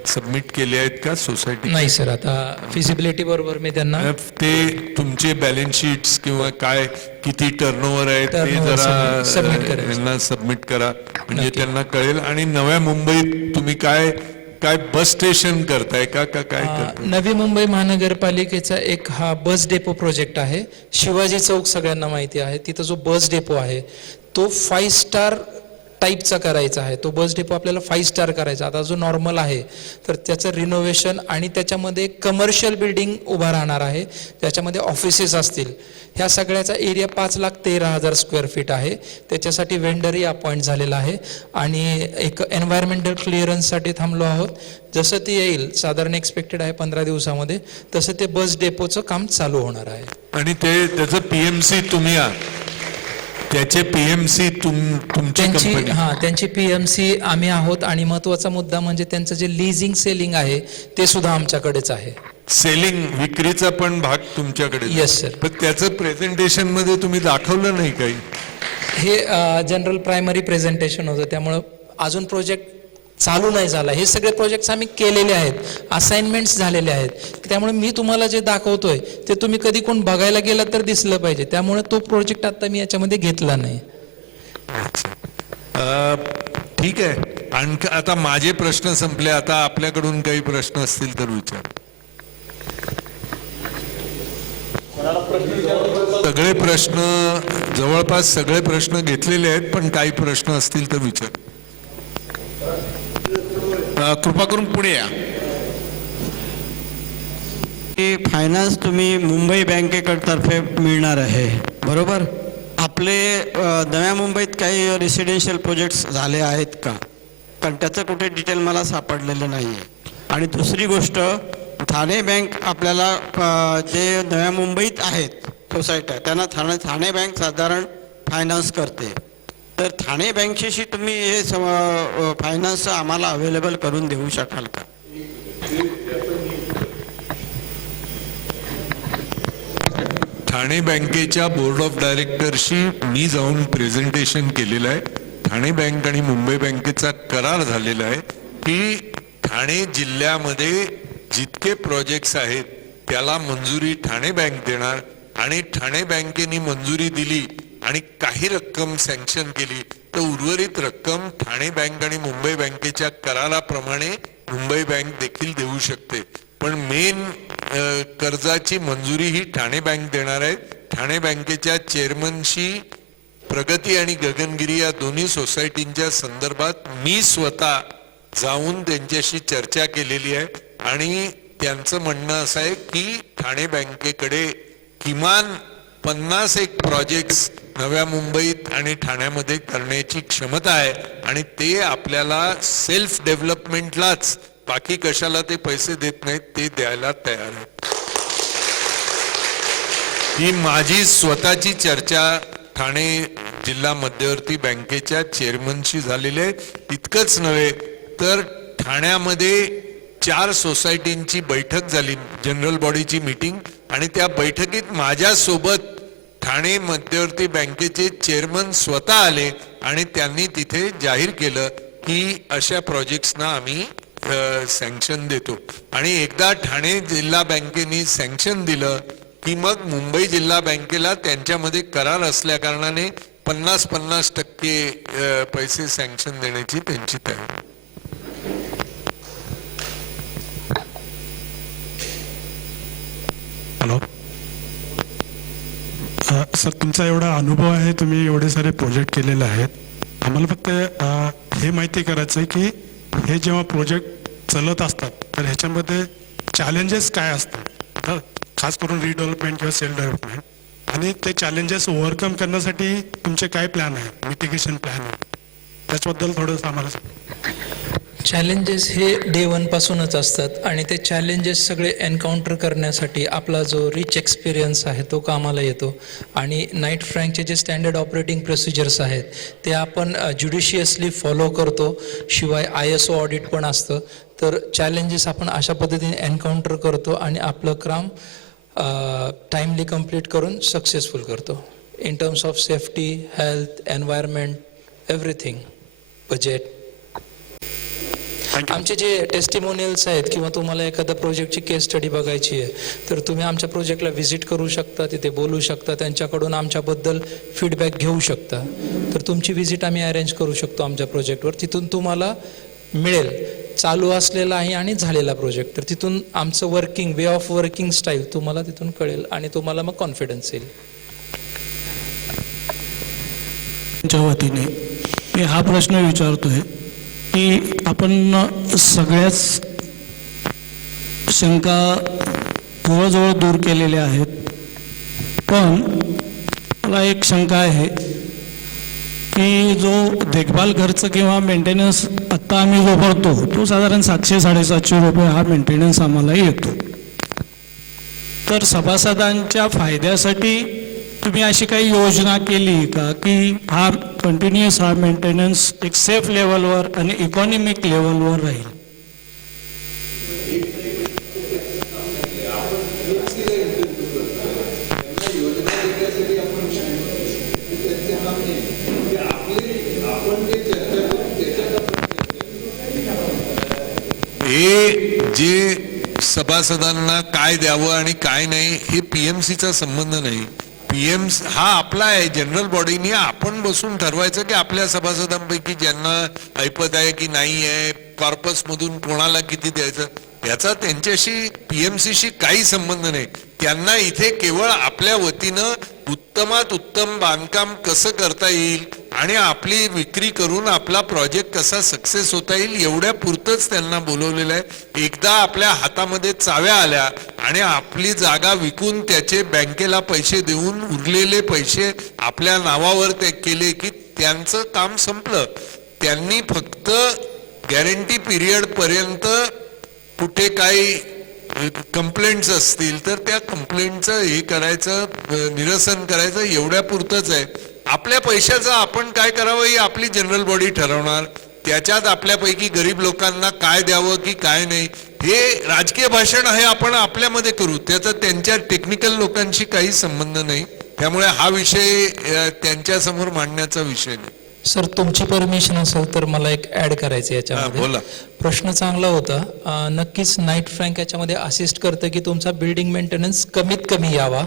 सबमिट केले आहेत का सोसायटी? नाही सर, आता फिजिबिलिटी बरोबर मी त्यांना ते तुमचे बॅलन्स शीट्स किंवा काय किती टर्नओव्हर आहे ते Turnover जरा submit करायचं. त्यांना सबमिट करा, म्हणजे नक्की. त्यांना कळेल. आणि नव्या मुंबईत तुम्ही काय काय बस स्टेशन करताय का काय करताय? नवी मुंबई महानगरपालिकेचा एक हा बस डेपो प्रोजेक्ट आहे. शिवाजी चौक सगळ्यांना माहिती आहे, तिथं जो बस डेपो आहे तो 5 स्टार टाईपचा करायचा आहे. तो बस डेपो आपल्याला 5 स्टार करायचा. आता जो नॉर्मल आहे तर त्याचं रिनोव्हेशन आणि त्याच्यामध्ये कमर्शियल बिल्डिंग उभा राहणार आहे, त्याच्यामध्ये ऑफिसेस असतील. ह्या सगळ्याचा एरिया 5,13,000 स्क्वेअर फीट आहे. त्याच्यासाठी वेंडरही अपॉइंट झालेला आहे आणि एक एन्व्हायरमेंटल क्लिअरन्ससाठी थांबलो आहोत. जसं ते येईल, साधारण एक्सपेक्टेड आहे 15 दिवसामध्ये, तसं ते बस डेपोचं काम चालू होणार आहे. आणि ते त्याचं पीएमसी तुम्ही आहात, त्याचे पीएमसी तुमची त्यांची कंपनी? त्यांची पीएमसी आम्ही आहोत. आणि महत्वाचा मुद्दा म्हणजे त्यांचं जे लिझिंग सेलिंग आहे ते सुद्धा आमच्याकडेच आहे. सेलिंग, विक्रीचा पण भाग तुमच्याकडे? Yes sir. पण त्याचं प्रेझेंटेशन मध्ये तुम्ही दाखवलं नाही काही? हे जनरल प्रायमरी प्रेझेंटेशन होतं, त्यामुळं अजून प्रोजेक्ट चालू नाही झाला. हे सगळे प्रोजेक्ट्स आम्ही केलेले आहेत, असाइनमेंट्स झालेले आहेत. त्यामुळे मी तुम्हाला जे दाखवतोय ते तुम्ही कधी कोण बघायला गेला तर दिसलं पाहिजे. त्यामुळे तो प्रोजेक्ट आता मी याच्यामध्ये घेतला नाही. ठीक आहे. आणखी आता माझे प्रश्न संपले. आता आपल्याकडून काही प्रश्न असतील तर विचार. सगळे प्रश्न, जवळपास सगळे प्रश्न घेतलेले आहेत, पण काही प्रश्न असतील तर विचार. कृपा करून पुढे या. फायनान्स तुम्ही मुंबई बँकेकडतर्फे मिळणार आहे, बरोबर? आपले नव्या मुंबईत काही रेसिडेन्शियल प्रोजेक्ट्स झाले आहेत का? कारण त्याचं कुठे डिटेल मला सापडलेलं नाही आहे. आणि दुसरी गोष्ट, ठाणे बँक आपल्याला जे नव्या मुंबईत आहेत सोसायट्या, त्यांना ठाणे बँक साधारण फायनान्स करते. तर ठाणे बँकेशी तुम्ही हे फायनान्स आम्हाला अवेलेबल करून देऊ शकाल का? ठाणे बँकेच्या बोर्ड ऑफ डायरेक्टरशी मी जाऊन प्रेझेंटेशन केलेलं आहे. ठाणे बँक आणि मुंबई बँकेचा करार झालेला आहे की ठाणे जिल्ह्यामध्ये जितके प्रोजेक्ट्स आहेत त्याला मंजुरी ठाणे बँक देणार. आणि ठाणे बँकेने मंजुरी दिली आणि काही रक्कम सँक्शन केली तर उर्वरित रक्कम ठाणे बँक आणि मुंबई बँकेच्या कराराप्रमाणे मुंबई बँक देखील देऊ शकते. पण मेन कर्जाची मंजुरी ही ठाणे बँक देणार आहे. ठाणे बँकेच्या चेअरमनशी प्रगती आणि गगनगिरी या दोन्ही सोसायटींच्या संदर्भात मी स्वतः जाऊन त्यांच्याशी चर्चा केलेली आहे आणि त्यांचं म्हणणं असं आहे की ठाणे बँकेकडे किमान 50 प्रोजेक्ट्स नव्या मुंबईत आणि ठाण्यामध्ये करण्याची क्षमता आहे आणि ते आपल्याला सेल्फ डेव्हलपमेंटलाच, बाकी कशाला ते पैसे देत नाहीत, ते द्यायला तयार आहे. ही माझी स्वतःची चर्चा ठाणे जिल्हा मध्यवर्ती बँकेच्या चेअरमनशी झालेली आहे. इतकंच नव्हे तर ठाण्यामध्ये 4 सोसायटींची बैठक झाली, जनरल बॉडीची मीटिंग, आणि त्या बैठकीत माझ्यासोबत ठाणे मध्यवर्ती बँकेचे चेअरमन स्वतः आले आणि त्यांनी तिथे जाहीर केलं की अशा प्रोजेक्ट्सना आम्ही सँक्शन देतो. आणि एकदा ठाणे जिल्हा बँकेने सँक्शन दिलं की मग मुंबई जिल्हा बँकेला त्यांच्यामध्ये करार असल्या कारणाने 50% पैसे सँक्शन देण्याची त्यांची तयारी. हॅलो सर, तुमचा एवढा अनुभव आहे, तुम्ही एवढे सारे प्रोजेक्ट केलेले आहेत. आम्हाला फक्त हे माहिती करायचं आहे की हे जेव्हा प्रोजेक्ट चालत असतात तर ह्याच्यामध्ये चॅलेंजेस काय असतात, तर खास करून रिडेव्हलपमेंट किंवा सेल्फ डेव्हलपमेंट, आणि ते चॅलेंजेस ओव्हरकम करण्यासाठी तुमचे काय प्लॅन आहे, मिटिगेशन प्लॅन आहे, त्याच्याबद्दल थोडंसं आम्हाला सांगा. चॅलेंजेस हे डे 1 पासूनच असतात आणि ते चॅलेंजेस सगळे एन्काउंटर करण्यासाठी आपला जो रिच एक्सपिरियन्स आहे तो कामाला येतो. आणि नाईट फ्रँकचे जे स्टँडर्ड ऑपरेटिंग प्रोसिजर्स आहेत ते आपण ज्युडिशियसली फॉलो करतो. शिवाय ISO ऑडिट पण असतं. तर चॅलेंजेस आपण अशा पद्धतीने एन्काउंटर करतो आणि आपलं काम टाईमली कंप्लीट करून सक्सेसफुल करतो. In terms of safety, health, environment, everything, budget. आमचे जे टेस्टिमोनियल्स आहेत किंवा तुम्हाला एखाद्या प्रोजेक्टची केस स्टडी बघायची आहे तर तुम्ही आमच्या प्रोजेक्टला व्हिजिट करू शकता, तिथे बोलू शकता, त्यांच्याकडून आमच्याबद्दल फीडबॅक घेऊ शकता. तर तुमची व्हिजिट आम्ही अरेंज करू शकतो आमच्या प्रोजेक्टवर. तिथून तुम्हाला मिळेल चालू असलेला आहे आणि झालेला प्रोजेक्ट. तर तिथून आमचं working, way of working style तुम्हाला तिथून कळेल आणि तुम्हाला मग कॉन्फिडन्स येईल. च्या वतीने मी हा प्रश्न विचारतोय की आपण सगळ्याच शंका जवळजवळ दूर केलेल्या आहेत, पण मला एक शंका आहे की जो देखभाल खर्च किंवा मेंटेनन्स आत्ता आम्ही जो भरतो तो साधारण 700-750 रुपये हा मेंटेनन्स आम्हाला येतो. तर सभासदांच्या फायद्यासाठी तुम्ही अशी काही योजना केली का की हा कंटिन्युअस हा मेंटेनन्स एक सेफ लेवलवर आणि इकॉनॉमिक लेवलवर राहील? हे जे सभासदांना काय द्यावं आणि काय नाही हे PMCचा संबंध नाही. हा आपला आहे, जनरल बॉडीने आपण बसून ठरवायचं की आपल्या सभासदांपैकी ज्यांना ऐपत आहे की नाही आहे, कॉर्पस मधून कोणाला किती द्यायचं, याचा त्यांच्याशी PMCशी काही संबंध नाही. त्यांना इथे केवळ आपल्या वतीनं उत्तमात उत्तम बांधकाम कसं करता येईल आणि आपली विक्री करून आपला प्रोजेक्ट कसा सक्सेस होता येईल एवढ्या पुरतच त्यांना बोलवलेलं आहे. एकदा आपल्या हातामध्ये चाव्या आल्या आणि आपली जागा विकून त्याचे बँकेला पैसे देऊन उरलेले पैसे आपल्या नावावर ते केले की त्यांचं काम संपलं. त्यांनी फक्त गॅरंटी पिरियड पर्यंत कुठे काही कंप्लेंट्स असतील तर त्या कंप्लेंटचं हे करायचं, निरसन करायचं, एवढ्या पुरतच आहे. आपल्या पैशाचं आपण काय करावं ही आपली जनरल बॉडी ठरवणार. त्याच्यात आपल्यापैकी गरीब लोकांना काय द्यावं की काय नाही हे राजकीय भाषण आहे, आपण आपल्यामध्ये करू. त्याचा त्यांच्या टेक्निकल लोकांशी काही संबंध नाही. त्यामुळे हा विषय त्यांच्या समोर मांडण्याचा विषय नाही. सर, तुमची परमिशन असेल तर मला एक ऍड करायचं याच्यामध्ये. बोला. प्रश्न चांगला होता. नक्कीच नाईट फ्रँक याच्यामध्ये असिस्ट करतं की तुमचा बिल्डिंग मेंटेनन्स कमीत कमी यावा.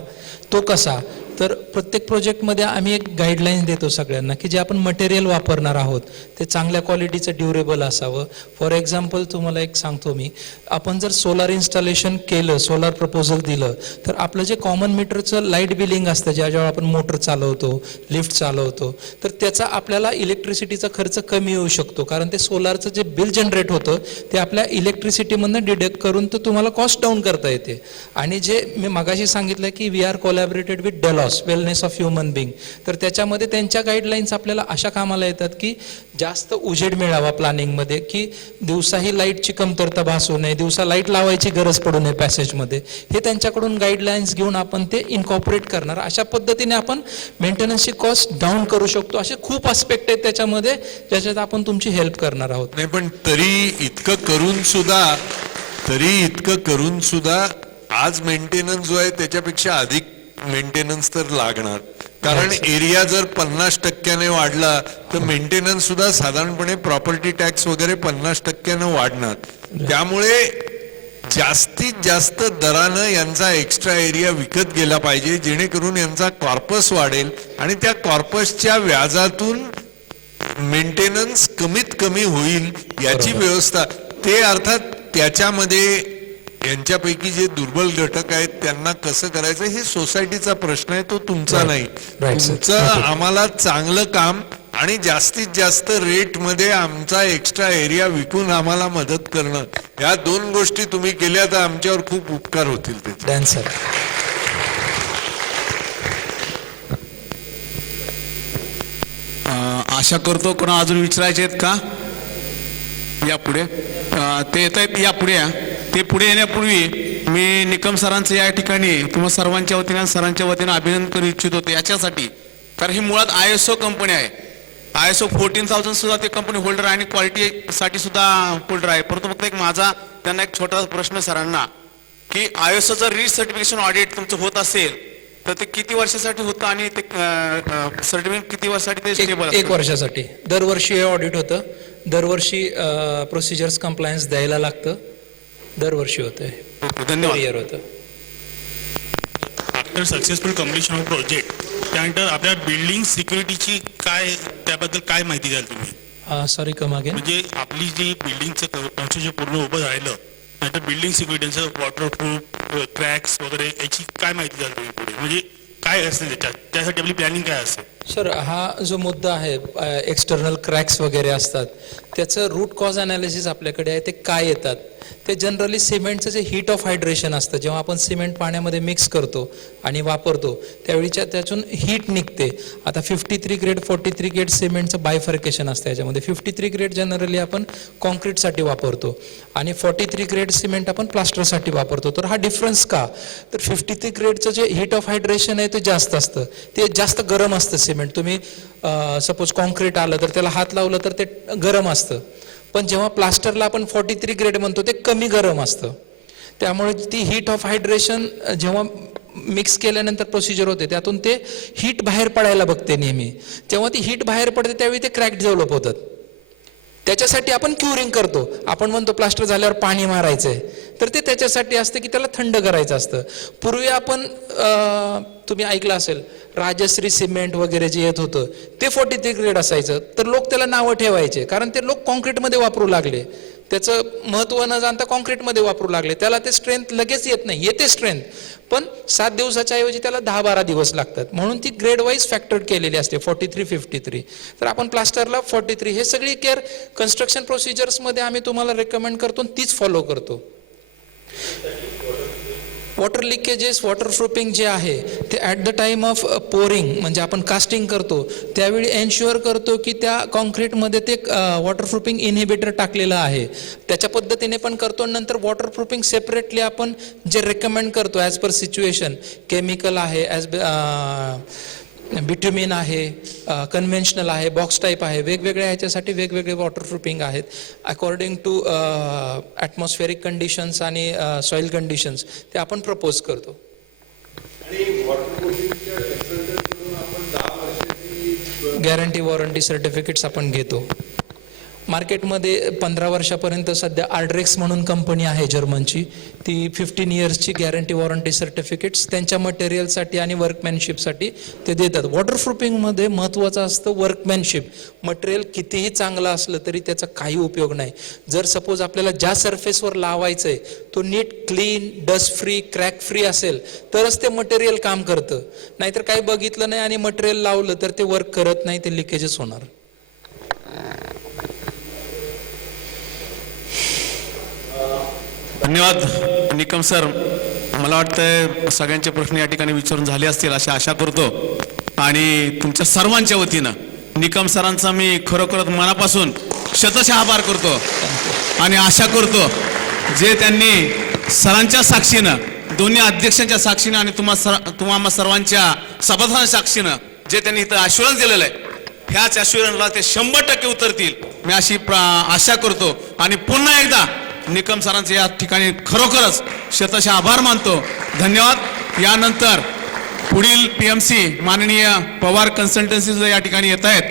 तो कसा? तर प्रत्येक प्रोजेक्टमध्ये आम्ही एक गाईडलाईन देतो सगळ्यांना की जे आपण मटेरियल वापरणार आहोत ते चांगल्या क्वालिटीचं ड्युरेबल असावं. फॉर एक्झाम्पल तुम्हाला एक सांगतो मी, आपण जर सोलार इन्स्टॉलेशन केलं, सोलार प्रपोजल दिलं तर आपलं जे कॉमन मीटरचं लाईट बिलिंग असतं, ज्यावेळेला आपण मोटर चालवतो, लिफ्ट चालवतो, तर त्याचा आपल्याला इलेक्ट्रिसिटीचा खर्च कमी येऊ शकतो. कारण ते सोलारचं जे बिल जनरेट होतं ते आपल्या इलेक्ट्रिसिटीमधनं डिडक्ट करून तर तुम्हाला कॉस्ट डाऊन करता येते. आणि जे मी मगाशी सांगितलं की we are collaborated with Delos, wellness of human being, तर त्याच्यामध्ये त्यांच्या गाईडलाईन्स आपल्याला अशा कामाला येतात की जास्त उजेड मिळावा प्लॅनिंगमध्ये, की दिवसाही लाईटची कमतरता भासू नये, दिवसा लाईट लावायची गरज पडू नये पॅसेजमध्ये. हे त्यांच्याकडून गाईडलाईन्स घेऊन आपण ते इनकॉर्पोरेट करणार. अशा पद्धतीने आपण मेंटेनन्सची कॉस्ट डाऊन करू शकतो. असे खूप आस्पेक्ट आहेत त्याच्यामध्ये ज्याच्यात आपण तुमची हेल्प करणार आहोत. नाही, पण तरी इतकं करून सुद्धा तरी इतकं करून सुद्धा आज मेंटेनन्स जो आहे त्याच्यापेक्षा अधिक मेंटेनन्स तर लागणार, कारण एरिया जर 50% वाढला तर मेंटेनन्स सुद्धा साधारणपणे प्रॉपर्टी टॅक्स वगैरे 50% वाढणार. त्यामुळे जास्तीत जास्त दरानं यांचा एक्स्ट्रा एरिया विकत गेला पाहिजे, जेणेकरून यांचा कॉर्पस वाढेल आणि त्या कॉर्पसच्या व्याजातून मेंटेनन्स कमीत कमी होईल याची व्यवस्था. ते अर्थात त्याच्यामध्ये यांच्यापैकी जे दुर्बल घटक आहेत त्यांना कसं करायचं हे सोसायटीचा प्रश्न आहे, तो तुमचा नाही. Right, sir. तुमचं आम्हाला चांगलं काम आणि जास्तीत जास्त रेट मध्ये आमचा एक्स्ट्रा एरिया विकून आम्हाला मदत करणं, या 2 गोष्टी तुम्ही केल्या तर आमच्यावर खूप उपकार होतील त्याचे. Done sir. आशा करतो कोणा अजून विचारायचे आहेत का? या पुढे ते येत आहेत, या पुढे या. ते पुढे येण्यापूर्वी मी निकम सरांचं या ठिकाणी तुम्हा सर्वांच्या वतीने आणि सरांच्या वतीने अभिनंदन करू इच्छित होतो याच्यासाठी, कारण ही मुळात ISO कंपनी आहे. ISO 14000 सुद्धा ते कंपनी होल्डर आहे आणि क्वालिटीसाठी सुद्धा होल्डर आहे. परंतु फक्त एक माझा त्यांना एक छोटा प्रश्न सरांना, की ISOचं रिसर्टिफिकेशन ऑडिट तुमचं होत असेल तर ते किती वर्षासाठी होतं आणि ते सर्टिफिकेट किती वर्षासाठी ते स्टेबल? 1 वर्षासाठी. दरवर्षी हे ऑडिट होतं, दरवर्षी प्रोसिजर्स कंप्लायन्स द्यायला लागतं, दरवर्षी होतं. धन्यवाद. इयर होतं. After successful completion of project त्यानंतर आपल्या बिल्डिंग सिक्युरिटीची काय, त्याबद्दल काय माहिती द्याल तुम्ही? Sorry come again. म्हणजे आपली जी बिल्डिंगचं कन्स्ट्रक्शन पूर्ण उभं राहिलं नाहीतर बिल्डिंग सिक्युरिटीचं वॉटरप्रूफ क्रॅक्स वगैरे याची काय माहिती द्याल तुम्ही पुढे? म्हणजे काय असेल त्याच्यात, त्यासाठी आपली प्लॅनिंग काय असेल? सर, हा जो मुद्दा आहे एक्सटर्नल क्रॅक्स वगैरे असतात त्याचं रूट कॉज अनालिसिस आपल्याकडे आहे. ते काय येतात ते जनरली सिमेंटचं जे हीट ऑफ हायड्रेशन असतं, जेव्हा आपण सिमेंट पाण्यामध्ये मिक्स करतो आणि वापरतो त्यावेळीच्या त्यातून हीट निघते. आता 53 ग्रेड 43 ग्रेड सिमेंटचं बायफर्केशन असतं याच्यामध्ये. 53 ग्रेड जनरली आपण कॉन्क्रीटसाठी वापरतो आणि 43 ग्रेड सिमेंट आपण प्लास्टरसाठी वापरतो. तर हा डिफरन्स का? तर 53 ग्रेडचं जे हीट ऑफ हायड्रेशन आहे ते जास्त असतं, ते जास्त गरम असतं सिमेंट. तुम्ही सपोज कॉन्क्रीट आलं तर त्याला हात लावलं तर ते गरम असतं, पण जेव्हा प्लास्टरला आपण 43 ग्रेड म्हणतो ते कमी गरम असतं. त्यामुळे ती हीट ऑफ हायड्रेशन जेव्हा मिक्स केल्यानंतर प्रोसिजर होते त्यातून ते हीट बाहेर पडायला बघते नेहमी. जेव्हा ती हीट बाहेर पडते त्यावेळी ते क्रॅक डेव्हलप होतात. त्याच्यासाठी आपण क्युरिंग करतो. आपण म्हणतो प्लास्टर झाल्यावर पाणी मारायचंय, तर ते त्याच्यासाठी असतं की त्याला थंड करायचं असतं. पूर्वी आपण तुम्ही ऐकलं असेल राजश्री सिमेंट वगैरे जे येत होतं ते 43 ग्रेड असायचं, तर लोक त्याला नावं ठेवायचे कारण ते लोक कॉन्क्रीटमध्ये वापरू लागले. त्याचं महत्त्व न जाणता कॉन्क्रीटमध्ये वापरू लागले. त्याला ते स्ट्रेंथ लगेच येत नाही, येते स्ट्रेंथ पण 7 दिवसाच्या ऐवजी त्याला 10-12 दिवस लागतात. म्हणून ती ग्रेड वाईज फॅक्टर केलेली असते 43, 53. तर आपण प्लास्टरला 43 हे सगळी केअर कन्स्ट्रक्शन प्रोसिजर्समध्ये आम्ही तुम्हाला रेकमेंड करतो, तीच फॉलो करतो. वॉटर लिकेजेस वॉटर प्रूफिंग जे आहे ते at the time of pouring म्हणजे आपण कास्टिंग करतो त्यावेळी एन्श्युअर करतो की त्या कॉन्क्रीटमध्ये ते वॉटर प्रूफिंग इनहिबिटर टाकलेलं आहे, त्याच्या पद्धतीने पण करतो. नंतर वॉटर प्रूफिंग सेपरेटली आपण जे रेकमेंड करतो ॲज पर सिच्युएशन, केमिकल आहे, बिट्युमिन आहे, कन्व्हेन्शनल आहे, बॉक्स टाईप आहे, वेगवेगळ्या ह्याच्यासाठी वेगवेगळे वॉटर प्रूफिंग आहेत अकॉर्डिंग टू ॲटमॉस्फेरिक कंडिशन्स आणि सॉईल कंडिशन्स ते आपण प्रपोज करतो. गॅरंटी वॉरंटी सर्टिफिकेट्स आपण घेतो. मार्केटमध्ये 15 वर्षापर्यंत सध्या आर्ड्रेक्स म्हणून कंपनी आहे जर्मनची, ती 15 इयर्सची गॅरंटी वॉरंटी सर्टिफिकेट्स त्यांच्या मटेरियलसाठी आणि वर्कमॅनशिपसाठी ते देतात. वॉटरप्रूफिंगमध्ये महत्त्वाचं असतं वर्कमॅनशिप. मटेरियल कितीही चांगलं असलं तरी त्याचा काही उपयोग नाही. जर सपोज आपल्याला ज्या सरफेसवर लावायचं आहे तो नीट clean, dust free, crack free असेल तरच ते मटेरियल काम करतं. नाहीतर काही बघितलं नाही आणि मटेरियल लावलं तर ते वर्क करत नाही, ते लिकेजेस होणार. धन्यवाद निकम सर. मला वाटतं सगळ्यांचे प्रश्न या ठिकाणी विचारून झाले असतील अशी आशा करतो आणि तुमच्या सर्वांच्या वतीनं निकम सरांचा मी खरोखरच मनापासून शतशः आभार करतो आणि आशा करतो जे त्यांनी सरांच्या साक्षीनं, दोन्ही अध्यक्षांच्या साक्षीनं आणि तुम्हा सर्वांच्या सभासदांच्या साक्षीनं जे त्यांनी इथं आश्वासन दिलेलं आहे ह्याच आश्वासनाला ते 100% उतरतील मी अशी आशा करतो. आणि पुन्हा एकदा निकम सरांचे या ठिकाणी खरोखरच शतशः आभार मानतो. धन्यवाद. यानंतर पुढील PMC माननीय पवार कन्सल्टन्सी या ठिकाणी येत आहेत.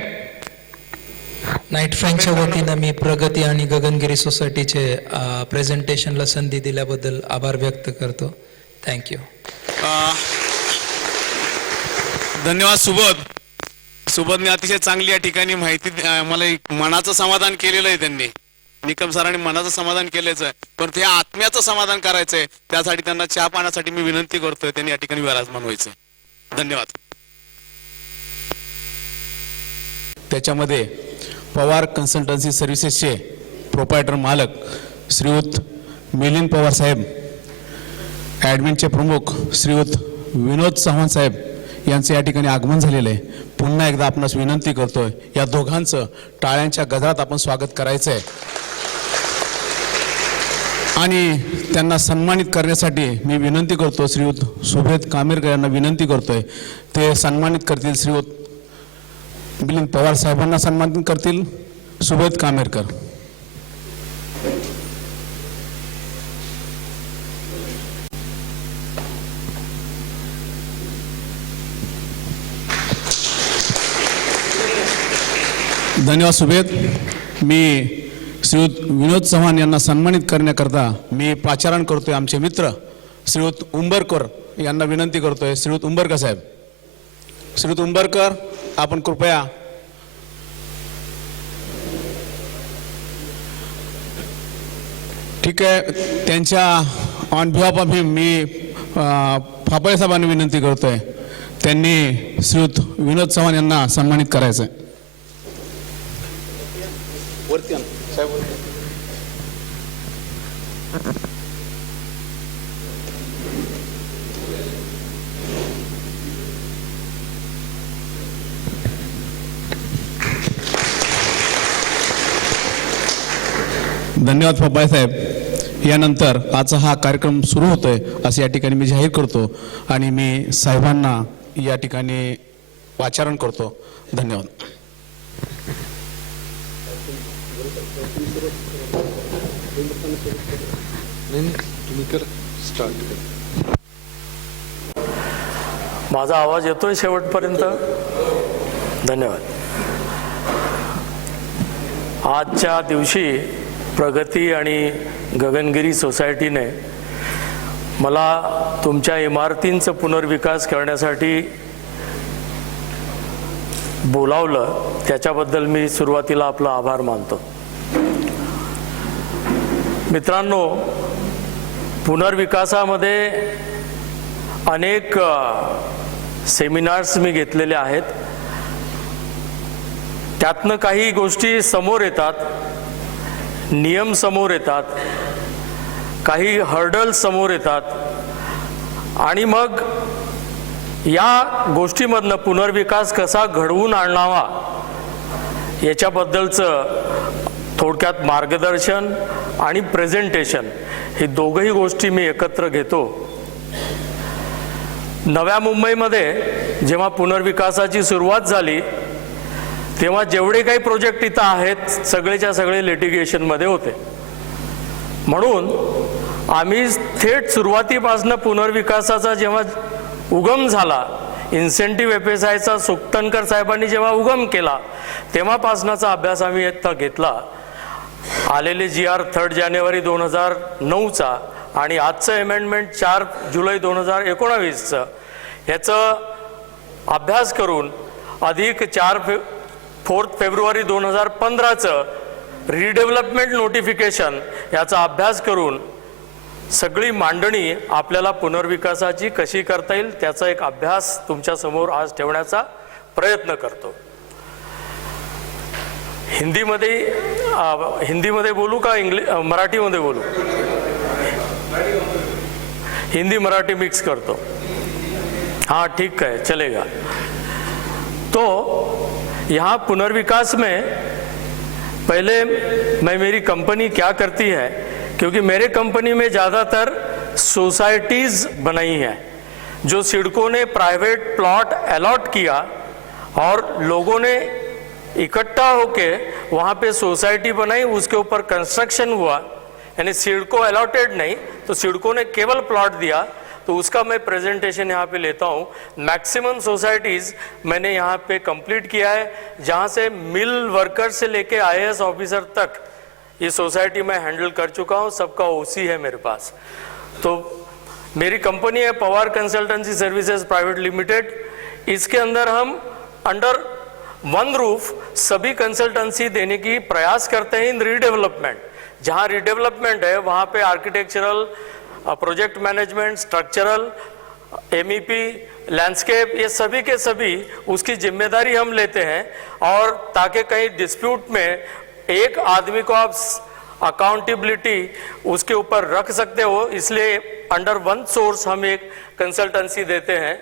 नाईट फ्रँकच्या वतीनं मी प्रगती आणि गगनगिरी सोसायटीचे प्रेझेंटेशनला संधी दिल्याबद्दल आभार व्यक्त करतो. थँक्यू. धन्यवाद सुबोधने अतिशय चांगली या ठिकाणी माहिती मला एक मनाचं समाधान केलेलं आहे. त्यांनी निकम सरांनी मनाचं समाधान केलेच आहे, पण ते आत्म्याचं समाधान करायचंय. त्यासाठी त्यांना चहा पाण्यासाठी मी विनंती करतोय, त्यांनी या ठिकाणी विराजमान व्हायचंय. धन्यवाद. त्याच्यामध्ये पवार कन्सल्टन्सी सर्व्हिसेसचे प्रोप्रायटर मालक श्रीयुत मिलिंद पवार साहेब, ॲडमिनचे प्रमुख श्रीयुत विनोद चव्हाण साहेब यांचं या ठिकाणी आगमन झालेलं आहे. पुन्हा एकदा आपणास विनंती करतोय, या दोघांचं टाळ्यांच्या गजरात आपण स्वागत करायचं आहे. आणि त्यांना सन्मानित करण्यासाठी मी विनंती करतो, श्रीयुत सुभेद कामेरकर यांना विनंती करतोय, ते सन्मानित करतील. श्रीयुत मिलिंद पवार साहेबांना सन्मानित करतील सुभेद कामेरकर. धन्यवाद सुभेद. मी श्रीयुत विनोद चव्हाण यांना सन्मानित करण्याकरता मी पाचारण करतोय. आमचे मित्र श्रीयुत उंबरकर यांना विनंती करतोय. श्रीयुत उंबरकर साहेब, श्रीयुत उंबरकर आपण कृपया ठीक आहे. त्यांच्या ऑन बिहाफ ऑफ हिम मी फापळे साहेबांना विनंती करतोय, त्यांनी श्रीयुत विनोद चव्हाण यांना सन्मानित करायचं आहे. धन्यवाद पप्पाय साहेब. यानंतर आजचा हा कार्यक्रम सुरू होतोय असं या ठिकाणी मी जाहीर करतो आणि मी साहेबांना या ठिकाणी वाचारण करतो. धन्यवाद. माझा आवाज येतोय शेवटपर्यंत? धन्यवाद. आजच्या दिवशी प्रगती आणि गगनगिरी सोसायटीने मला तुमच्या इमारतींचं पुनर्विकास करण्यासाठी बोलावलं, त्याच्याबद्दल मी सुरुवातीला आपला आभार मानतो. मित्रांनो, पुनर्विकासामध्ये अनेक सेमिनार्स मी घेतलेले आहेत. त्यातनं काही गोष्टी समोर येतात, नियम समोर येतात, काही हर्डल समोर येतात आणि मग या गोष्टीमधनं पुनर्विकास कसा घडवून आणावा याच्याबद्दलचं थोडक्यात मार्गदर्शन आणि प्रेझेंटेशन हे दोघंही गोष्टी मी एकत्र घेतो. नव्या मुंबईमध्ये जेव्हा पुनर्विकासाची सुरुवात झाली तेव्हा जेवढे काही प्रोजेक्ट इथं आहेत सगळेच्या सगळे लिटिगेशनमध्ये होते. म्हणून आम्ही थेट सुरुवातीपासून पुनर्विकासाचा जेव्हा उगम झाला, इन्सेंटिव्ह FSIचा सुक्तनकर साहेबांनी जेव्हा उगम केला तेव्हापासूनचा अभ्यास आम्ही इथं घेतला. आलेले GR 3 जानेवारी 2009चा आणि आजचं अमेंडमेंट 4 जुलै 2019चं याचं अभ्यास करून अधिक 4 फेब्रुवारी 2015चं रिडेव्हलपमेंट नोटिफिकेशन याचा अभ्यास करून सगळी मांडणी आपल्याला पुनर्विकासाची कशी करता येईल त्याचा एक अभ्यास तुमच्यासमोर आज ठेवण्याचा प्रयत्न करतो. हिंदीमध्ये बोलू का मराठीमध्ये बोलू? हिंदी मराठी मिक्स करतो. हाँ ठीक है, चलेगा. तो यहाँ पुनर्विकास में पहले मेरी कंपनी क्या करती है, क्योंकि मेरे कंपनी में ज़्यादातर सोसाइटीज़ बनाई हैं जो सिडको ने प्राइवेट प्लॉट अलॉट किया और लोगों ने इकट्ठा होके वहाँ पे सोसाइटी बनाई, उसके ऊपर कंस्ट्रक्शन हुआ. यानी सिडको अलॉटेड नहीं, तो सिडको ने केवल प्लॉट दिया, तो उसका मैं प्रेजेंटेशन यहाँ पे लेता हूँ। मैक्सिमम सोसाइटीज़ मैंने यहाँ पे कंप्लीट किया है, जहाँ से मिल वर्कर से लेके IAS ऑफिसर तक ये सोसाइटी मैं हैंडल कर चुका हूँ, सबका OC है मेरे पास। तो मेरी कंपनी है Pawar consultancy services private limited. इसके अंदर हम अंडर वन रूफ सभी कंसल्टेंसी देने की प्रयास करते हैं इन रीडेवलपमेंट। जहाँ रीडेवलपमेंट है वहाँ पे architectural, project management, structural, MEP, landscape, ये सभी के सभी उसकी जिम्मेदारी हम लेते हैं। और ताकि कहीं डिस्प्यूट में एक आदमी को आप अकाउंटेबिलिटी उसके ऊपर रख सकते हो, इसलिए अंडर वन सोर्स हम एक कंसल्टेंसी देते हैं।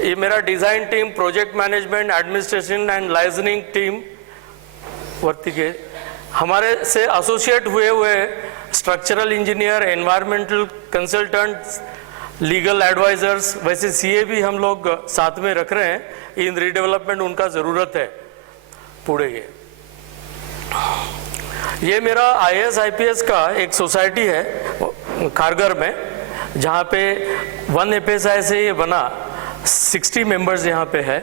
ये मेरा design team, project management, administration and liaisoning team वर्ती के हमारे से एसोसिएट हुए structural engineer, environmental consultants, legal advisers, वैसे CA भी हम लोग साथ में रख रहे हैं। इन रीडेवलपमेंट उनका ज़रूरत है पूरे ये मेरा IAS IPS का एक सोसाइटी है खारगर में, जहाँ पे 1 FSI से ये बना, 60 मेंबर्स यहाँ पे है।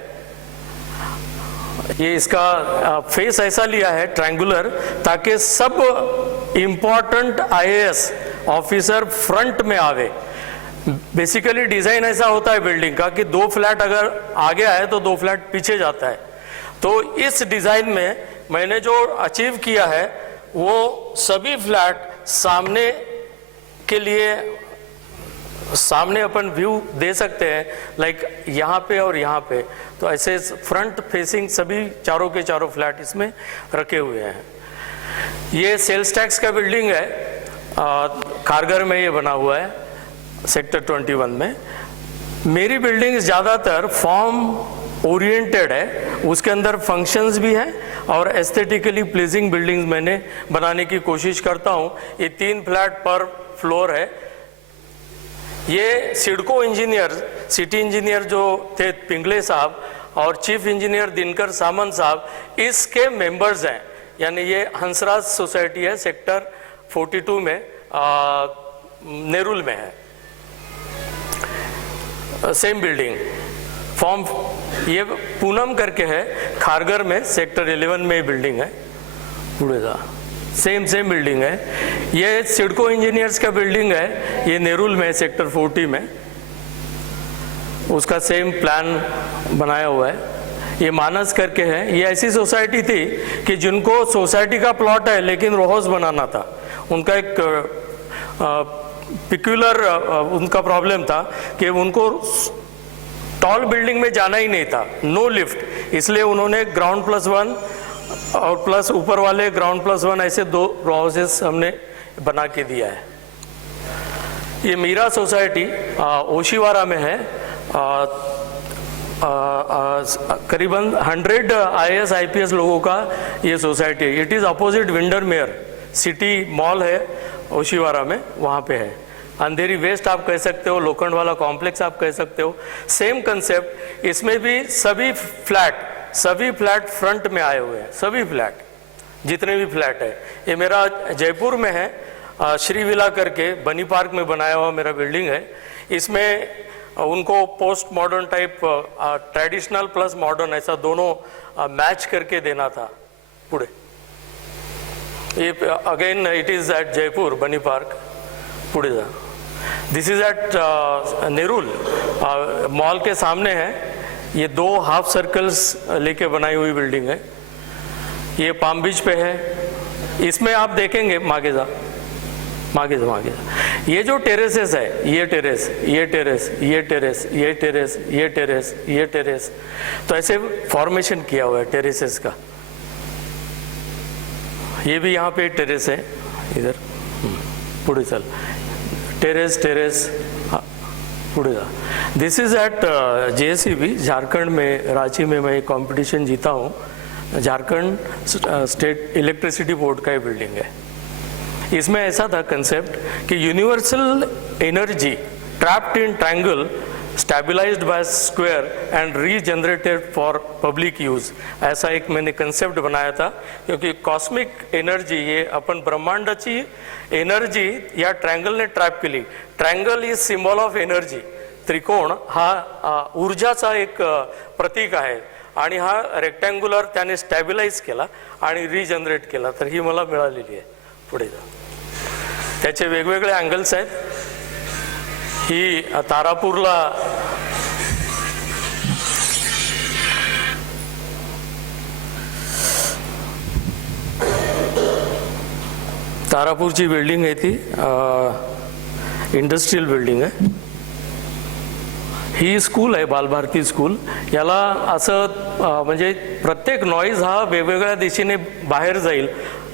ये इसका फेस ऐसा लिया है ट्रायंगुलर, ताकि सब इम्पोर्टेंट IAS ऑफिसर फ्रंट में आवे। बेसिकली डिज़ाइन ऐसा होता है बिल्डिंग का कि 2 फ्लैट अगर आगे आए तो 2 फ्लैट पीछे जाता है। तो इस डिज़ाइन में मैंने जो अचीव किया है वो सभी फ्लैट सामने के लिए, सामने अपन व्यू दे सकते हैं, लाइक यहाँ पे और यहाँ पे। तो ऐसे फ्रंट फेसिंग सभी चारों के चारों फ्लैट इसमें रखे हुए हैं। ये सेल्स टैक्स का बिल्डिंग है, खारगर में ये बना हुआ है, सेक्टर 21 में। मेरी बिल्डिंग ज़्यादातर फॉर्म ओरिएंटेड है, उसके अंदर फंक्शंस भी हैं और एस्थेटिकली प्लीजिंग बिल्डिंग्स मैंने बनाने की कोशिश करता हूँ। ये 3 फ्लैट पर फ्लोर है। ये सिडको इंजीनियर, सिटी इंजीनियर जो थे पिंगले साहब और चीफ इंजीनियर दिनकर सामंत साहब, इसके मेंबर्स हैं। यानी ये हंसराज सोसाइटी है, सेक्टर 42 में, नेरुल में है, सेम बिल्डिंग। फॉर्म ये पूनम करके है, खारगर में सेक्टर 11 में बिल्डिंग है, पूरे सेम बिल्डिंग है। ये सिडको इंजीनियर्स का बिल्डिंग है, ये नेरुल में सेक्टर 40 में, उसका सेम प्लान बनाया हुआ है। ये मानस करके है, ये ऐसी सोसाइटी थी कि जिनको सोसाइटी का प्लॉट है लेकिन रो हाउस बनाना था। उनका एक पिक्यूलर उनका प्रॉब्लम था कि उनको टॉल बिल्डिंग में जाना ही नहीं था, नो लिफ्ट, इसलिए उन्होंने ग्राउंड +1 और प्लस ऊपर वाले ग्राउंड +1 ऐसे 2 रो हाउसेस हमने बना के दिया है। ये मीरा सोसाइटी ओशीवारा में है, करीबन 100 IAS IPS लोगों का ये सोसाइटी है। It is opposite Windermere city mall है ओशीवारा में, वहाँ पे है। अंधेरी वेस्ट आप कह सकते हो, लोखंड वाला कॉम्प्लेक्स आप कह सकते हो, सेम कंसेप्ट। इसमें भी सभी फ्लैट फ्रंट में आए हुए हैं, सभी फ्लैट, जितने भी फ्लैट है। ये मेरा जयपुर में है, श्री विला करके बनी पार्क में बनाया हुआ मेरा बिल्डिंग है। इसमें उनको post modern type, traditional plus modern, ऐसा दोनों मैच करके देना था पूरे। ये again it is at Jaipur Bani park, Pune जा। This is at Nerul, mall के सामने है। ये 2 हाफ सर्कल्स लेके बनाई हुई बिल्डिंग है। ये पाम बीच पे है। इसमें आप देखेंगे मागे जा। ये जो टेरेसेस है, ये टेरेस, ये टेरेस, ये टेरेस, ये टेरेस, ये टेरेस, ये टेरेस, तो ऐसे फॉर्मेशन किया हुआ है टेरेसेस का। ये भी यहाँ पे टेरेस है, इधर पुढे चल, टेरेस पुढे जा। This is eight JSEB Jharkhand में, रांची में मैं कंपटीशन जीता हूँ। झारखंड स्टेट इलेक्ट्रिसिटी बोर्ड का ये बिल्डिंग है। इसमें ऐसा था कंसेप्ट कि universal energy trapped in triangle stabilised by square and regenerated for public use, ऐसा एक मैंने कंसेप्ट बनाया था. क्योंकि कॉस्मिक एनर्जी ये आपण ब्रह्मांडाची एनर्जी या ट्रायंगलने ट्रॅप केली. Triangle is symbol of energy. त्रिकोण हा ऊर्जाचा एक प्रतीक आहे आणि हा रेक्टँग्युलर त्याने स्टॅबिलाइज केला आणि रिजनरेट केला. तर ही मला मिळालेली आहे. पुढे जा. त्याचे वेगवेगळे अँगल्स आहेत. ही तारापूरला तारापूरची बिल्डिंग आहे ती इंडस्ट्रियल बिल्डिंग आहे. ही स्कूल आहे बालभारती स्कूल. याला असं म्हणजे प्रत्येक नॉइज हा वेगवेगळ्या दिशेने बाहेर जाईल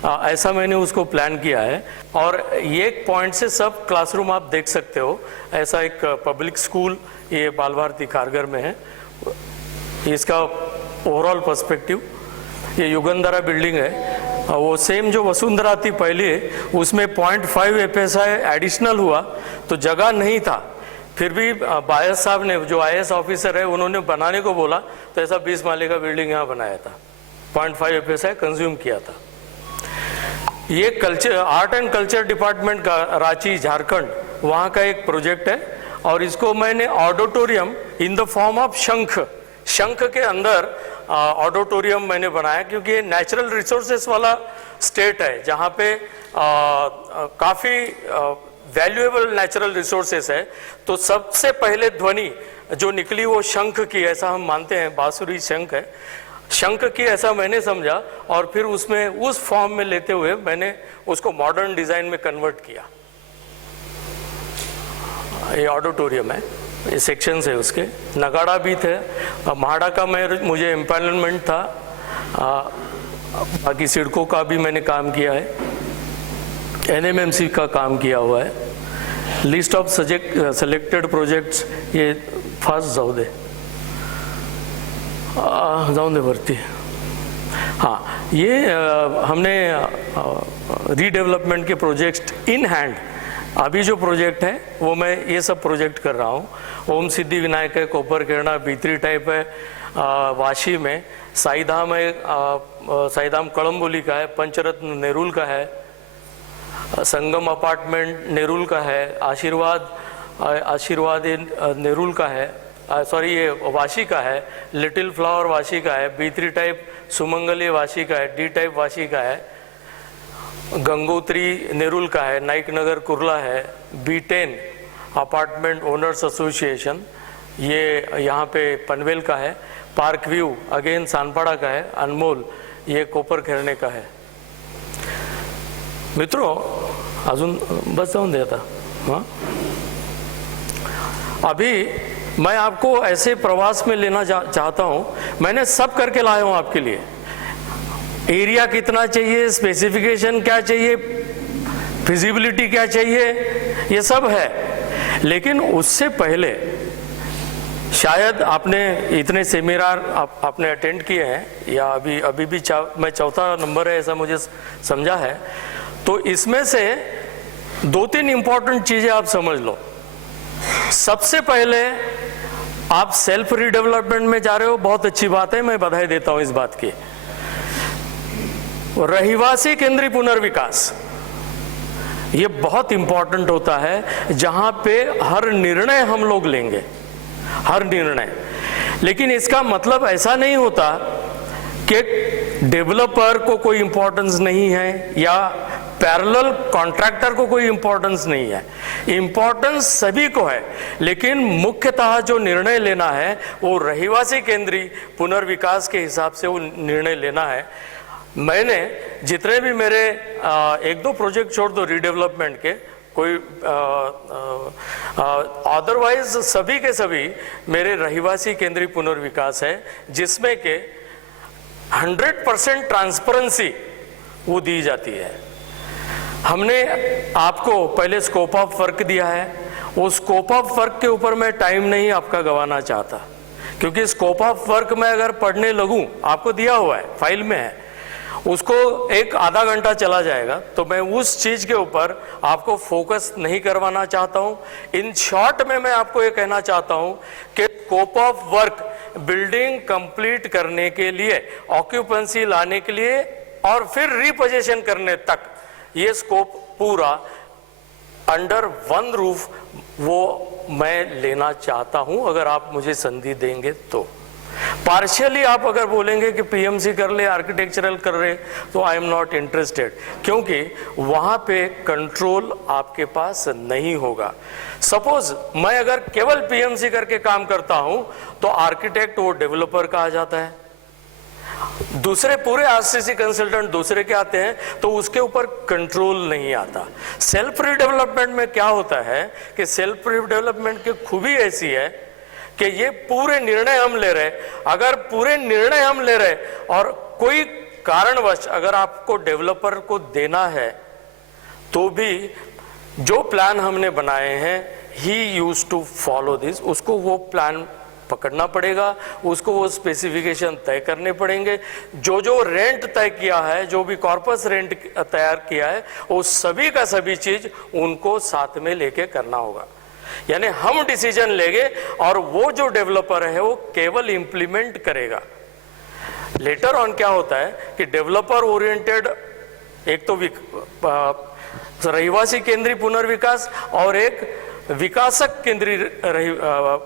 ऐसा मैंने उसको प्लान किया है. और एक पॉइंट से सब क्लासरूम आप देख सकते हो. ऐसा एक पब्लिक स्कूल ये बालभारती खारघर में है. इसका ओवरऑल पर्सपेक्टिव ये युगंधरा बिल्डिंग है. वो सेम जो वसुंधरा थी पहले उसमें 0.5 FSI एडिशनल हुआ तो जगह नहीं था. फिर भी बायस साहब ने जो IAS ऑफिसर है उन्होंने बनाने को बोला तो ऐसा 20 माले का बिल्डिंग यहाँ बनाया था. 0.5 FSI कंज्यूम किया था. ये culture art end culture department का रांची झारखंड वहाँ का एक प्रोजेक्ट है. और इसको मैंने auditorium in the form of shankh, शंख के अंदर ऑडिटोरियम मैंने बनाया. क्योंकि ये नेचुरल रिसोर्सेस वाला स्टेट है जहाँ पे काफ़ी वैल्यूएबल नेचुरल रिसोर्सेस है. तो सबसे पहले ध्वनि जो निकली वो शंख की, ऐसा हम मानते हैं. बांसुरी शंख है, शंख की ऐसा मैंने समझा. और फिर उसमें उस फॉर्म में लेते हुए मैंने उसको मॉडर्न डिजाइन में कन्वर्ट किया. ये ऑडिटोरियम है, ये सेक्शंस है उसके. नगाड़ा भी थे. म्हाडा का मुझे एम्पैनलमेंट था. बाकी सिडको का भी मैंने काम किया है. NMMC का काम किया हुआ है. लिस्ट ऑफ सिलेक्टेड प्रोजेक्ट्स ये फास्ट जाऊ दे वरती. हाँ, ये हमने redevelopment K project in hand. अभी जो प्रोजेक्ट है वो मैं ये सब प्रोजेक्ट कर रहा हूँ. ओम सिद्धि विनायक है, कोपर खेरना B3 टाइप है. वाशी में साईधाम है, साईधाम कळंबोली का है. पंचरत्न नेरुल का है. संगम अपार्टमेंट नेरुल का है. आशीर्वाद नेरुल का है. सॉरी ये वाशी का है. लिटिल फ्लावर वाशी का है. B3 टाइप सुमंगली वाशी का है. D टाइप वाशी का है. गंगोत्री नेरुल का है. नाइक नगर कुर्ला है. B10 अपार्टमेंट ओनर्स एसोसिएशन ये यहाँ पे पनवेल का है. पार्क व्यू अगेन सानपाड़ा का है. अनमोल ये कोपर खेरने का है. मित्रों अजून बस जाऊन दे आता. हाँ, अभी मैं आपको ऐसे प्रवास में लेना चाहता हूँ. मैंने सब करके लाया हूँ आपके लिए. एरिया कितना चाहिए, स्पेसिफिकेशन क्या चाहिए, फिजिबिलिटी क्या चाहिए, ये सब है. लेकिन उससे पहले शायद आपने इतने सेमिनार आपने अटेंड किए हैं या अभी भी मैं चौथा नंबर है ऐसा मुझे समझा है. तो इसमें से 2-3 इंपॉर्टेंट चीजें आप समझ लो. सबसे पहले आप सेल्फ रीडेवलपमेंट में जा रहे हो, बहुत अच्छी बात है, मैं बधाई देता हूं इस बात की. रहिवासी केंद्रीय पुनर्विकास ये बहुत इंपॉर्टेंट होता है जहां पे हर निर्णय हम लोग लेंगे, हर निर्णय. लेकिन इसका मतलब ऐसा नहीं होता कि डेवलपर को कोई इंपॉर्टेंस नहीं है या पैरेलल कॉन्ट्रैक्टर को कोई इंपॉर्टेंस नहीं है. इंपॉर्टेंस सभी को है. लेकिन मुख्यतः जो निर्णय लेना है वो रहिवासी केंद्रीय पुनर्विकास के हिसाब से वो निर्णय लेना है. मैंने जितने भी मेरे 1-2 प्रोजेक्ट छोड़ दो रीडेवलपमेंट के, कोई अदरवाइज सभी के सभी मेरे रहिवासी केंद्रीय पुनर्विकास है जिसमें के 100% ट्रांसपेरेंसी वो दी जाती है. हमने आपको पहले स्कोप ऑफ वर्क दिया है. वो स्कोप ऑफ वर्क के ऊपर मैं टाइम नहीं आपका गंवाना चाहता, क्योंकि स्कोप ऑफ वर्क में अगर पढ़ने लगूं, आपको दिया हुआ है फाइल में है, उसको एक आधा घंटा चला जाएगा, तो मैं उस चीज के ऊपर आपको फोकस नहीं करवाना चाहता हूं। इन शॉर्ट में मैं आपको ये कहना चाहता हूं कि scope of work building complete करने के लिए, ऑक्यूपेंसी लाने के लिए और फिर रिपोजिशन करने तक, ये स्कोप पूरा अंडर वन रूफ वो मैं लेना चाहता हूं, अगर आप मुझे संधि देंगे तो। पार्शियली आप अगर बोलेंगे कि पीएमसी कर ले, आर्किटेक्चरल कर रहे, तो आई एम नॉट इंटरेस्टेड, क्योंकि वहां पे कंट्रोल आपके पास नहीं होगा। सपोज मैं अगर केवल पीएमसी करके काम करता हूं तो आर्किटेक्ट वो डेवलपर कहा जाता है, दूसरे पूरे आरसीसी कंसल्टेंट दूसरे के आते हैं, तो उसके ऊपर कंट्रोल नहीं आता। सेल्फ रिडेवलपमेंट में क्या होता है कि सेल्फ रिडेवलपमेंट की खूबी ऐसी है कि ये पूरे निर्णय हम ले रहे, अगर पूरे निर्णय हम ले रहे और कोई कारणवश अगर आपको डेवलपर को देना है तो भी जो प्लान हमने बनाए हैं, ही यूज्ड टू फॉलो दिस, उसको वो प्लान पकड़ना पड़ेगा, उसको वो स्पेसिफिकेशन तय करने पड़ेंगे। जो जो रेंट तय किया है, जो भी कॉर्पस रेंट तैयार किया है, वो सभी का सभी चीज उनको साथ में लेके करना होगा। यानी हम डिसीजन लेंगे और वो जो डेवलपर है वो केवल इंप्लीमेंट करेगा। लेटर ऑन क्या होता है कि डेवलपर ओरिएंटेड, एक तो रहिवासी केंद्रीय पुनर्विकास और एक विकासक केंद्रीय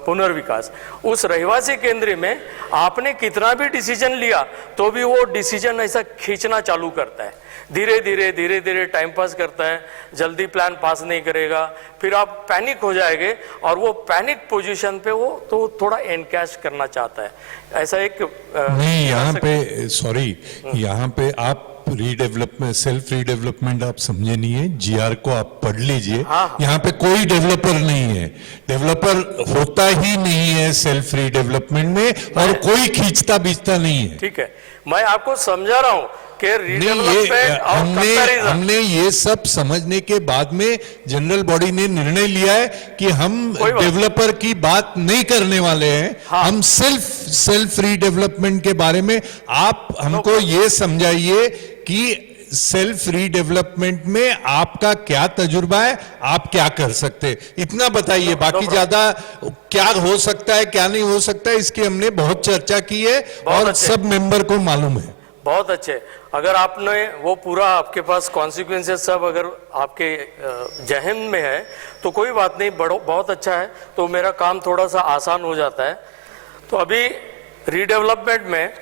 पुनर्विकास। उस रहिवासी केंद्रीय में आपने कितना भी डिसीजन लिया तो भी वो डिसीजन ऐसा खींचना चालू करता है, धीरे धीरे टाइम पास करता है, जल्दी प्लान पास नहीं करेगा, फिर आप पैनिक हो जाएंगे और वो पैनिक पोजीशन पे वो तो थोड़ा एनकैश करना चाहता है। ऐसा एक नहीं, यहाँ पे सॉरी, यहाँ पे आप रीडेवलपमेंट, सेल्फ रीडेवलपमेंट आप समझे नहीं है, जीआर को आप पढ़ लीजिए। यहाँ पे कोई डेवलपर नहीं है, डेवलपर होता ही नहीं है सेल्फ रीडेवलपमेंट में, और कोई खींचता बीचता नहीं है। ठीक है, मैं आपको समझा रहा हूं कि नहीं, रीडेवलपमेंट और कंपैरिजन, हमने ये सब समझने के बाद में जनरल बॉडी ने निर्णय लिया है कि हम डेवलपर की बात नहीं करने वाले हैं। हम सेल्फ रीडेवलपमेंट के बारे में आप हमको ये समझाइए कि सेल्फ रीडेवलपमेंट में आपका क्या तजुर्बा है, आप क्या कर सकते हैं, इतना बताइए। बाकी ज्यादा क्या हो सकता है, क्या नहीं हो सकता है, इसकी हमने बहुत चर्चा की है और सब मेंबर को मालूम है। बहुत अच्छे। अगर आपने वो पूरा, आपके पास कॉन्सिक्वेंसेस सब अगर आपके जहन में है तो कोई बात नहीं, बहुत अच्छा है, तो मेरा काम थोड़ा सा आसान हो जाता है। तो अभी रीडेवलपमेंट में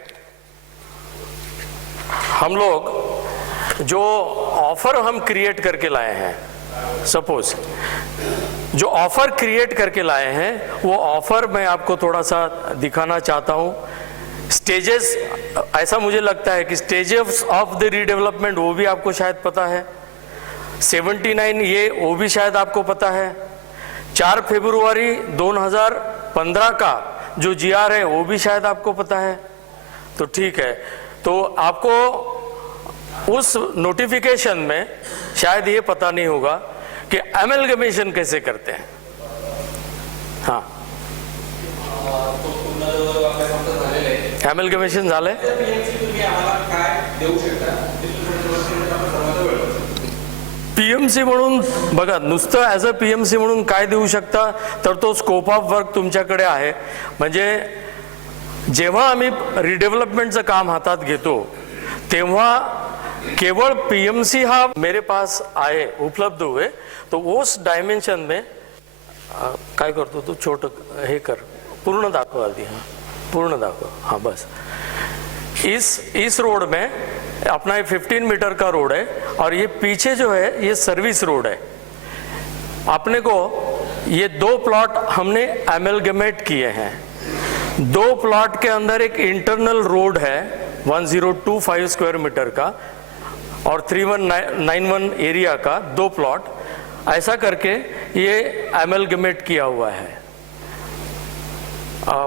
हम लोग जो ऑफर हम क्रिएट करके लाए हैं, सपोज जो ऑफर क्रिएट करके लाए हैं, वो ऑफर मैं आपको थोड़ा सा दिखाना चाहता हूं। स्टेजेस, ऐसा मुझे लगता है कि स्टेजेस ऑफ द रीडेवलपमेंट वो भी आपको शायद पता है, 79 ये वो भी शायद आपको पता है, 4 फरवरी 2015 का जो जीआर है वो भी शायद आपको पता है। तो ठीक है, तो आपको उस नोटिफिकेशन में शायद ये पता नहीं होगा कि एमलगमेशन कैसे करते हैं। हाँ, एमलगमेशन झालंय। पीएमसी म्हणून बघा, नुसतं ॲज अ पीएमसी म्हणून काय देऊ शकता, तर तो स्कोप ऑफ वर्क तुमच्याकडे आहे। म्हणजे जेव्हा आम्ही रिडेव्हलपमेंटचं काम हातात घेतो तेव्हा केवळ पीएमसी हा मेरे पास आहे, उपलब्ध हुए, तो उस डायमेंशन में काय करतो तू, छोटं हे कर, पूर्ण दाखव आधी, हाँ पूर्ण दाखव, हाँ बस। इस रोड में अपना ये 15 मीटर का रोड है और ये पीछे जो है ये सर्विस रोड है। अपने को ये 2 प्लॉट हमने एमलगमेट किए हैं। 2 प्लॉट के अंदर एक इंटरनल रोड है 1025 स्क्वायर मीटर का और 3191 एरिया का 2 प्लॉट, ऐसा करके ये एमलगमेट किया हुआ है।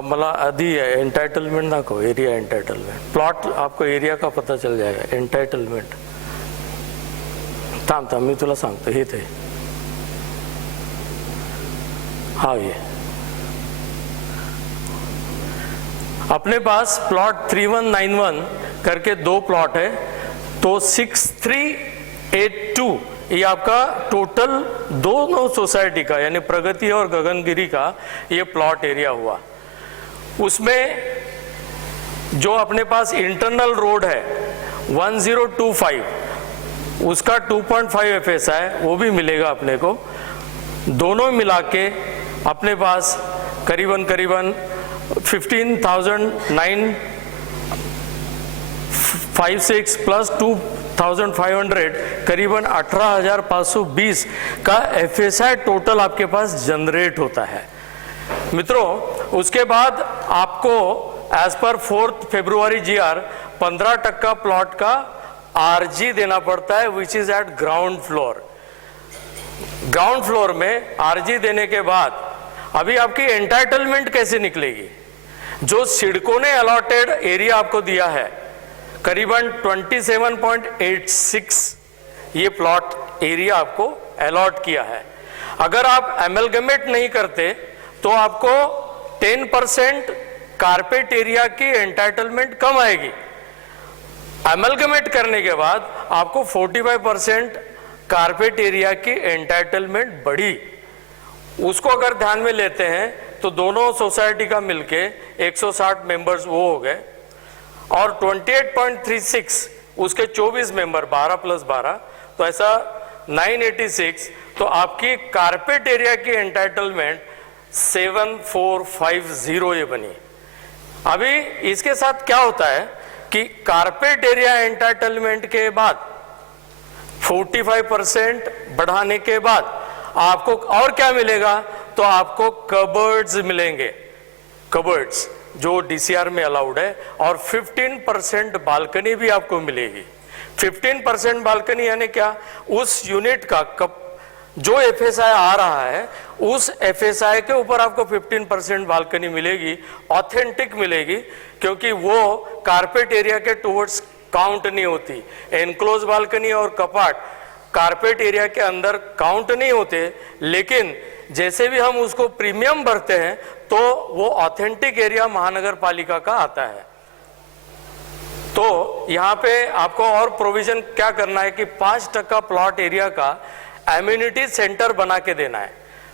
मला आधी एंटाइटलमेंट दाखव, एरिया एंटाइटलमेंट, प्लॉट आपको एरिया का पता चल जाएगा। एंटाइटलमेंट, थांब मी तुला सांगतो, हे ते, हाँ ये अपने पास प्लॉट 3191 करके 2 प्लॉट है, तो 6382 ये आपका टोटल दोनों सोसाइटी का यानी प्रगति और गगनगिरी का ये प्लॉट एरिया हुआ। उसमें जो अपने पास इंटरनल रोड है 1025 उसका 2.5 FSI वो भी मिलेगा अपने को। दोनों मिला के अपने पास करीबन 15,956 प्लस 2,500 करीबन 18,520 का FSI टोटल आपके पास जनरेट होता है। मित्रों, उसके बाद आपको as per 4 February GR 15% plot का RG देना पड़ता है, which is eight ground floor. Ground floor में RG देने के बाद अभी आपकी एंटाइटलमेंट कैसे निकलेगी? जो सिडको ने अलॉटेड एरिया आपको दिया है करीबन 27.86 ये प्लॉट एरिया आपको अलॉट किया है। अगर आप एमलगमेट नहीं करते तो आपको 10% कारपेट एरिया की एंटाइटलमेंट कम आएगी। एमलगमेट करने के बाद आपको 45% कारपेट एरिया की एंटाइटलमेंट बढ़ी। उसको अगर ध्यान में लेते हैं तो दोनों सोसाइटी का मिलके 160 मेंबर्स वो हो गए और 28.36 उसके 24 मेंबर 12 + 12 तो ऐसा 986। तो आपकी कारपेट एरिया की एंटाइटलमेंट 7450 ये बनी। अभी इसके साथ क्या होता है कि कारपेट एरिया एंटाइटलमेंट के बाद 45% बढ़ाने के बाद आपको और क्या मिलेगा? तो आपको कबर्ड्स मिलेंगे, कबर्ड्स जो DCR में अलाउड है, और 15% बालकनी भी आपको मिलेगी। 15% बालकनी यानी क्या? उस यूनिट का जो FSI आ रहा है उस FSI के ऊपर आपको 15% बालकनी मिलेगी, ऑथेंटिक मिलेगी, क्योंकि वो कारपेट एरिया के टुवर्ड्स काउंट नहीं होती। एनक्लोज बालकनी और कपाट कारपेट एरिया के अंदर काउंट नहीं होते, लेकिन जैसे भी हम उसको प्रीमियम भरते हैं तो वो ऑथेंटिक एरिया महानगर पालिका का आता है। तो यहाँ पे आपको और प्रोविजन क्या करना है कि 5% प्लॉट एरिया का एम्यूनिटी सेंटर बना के देना है।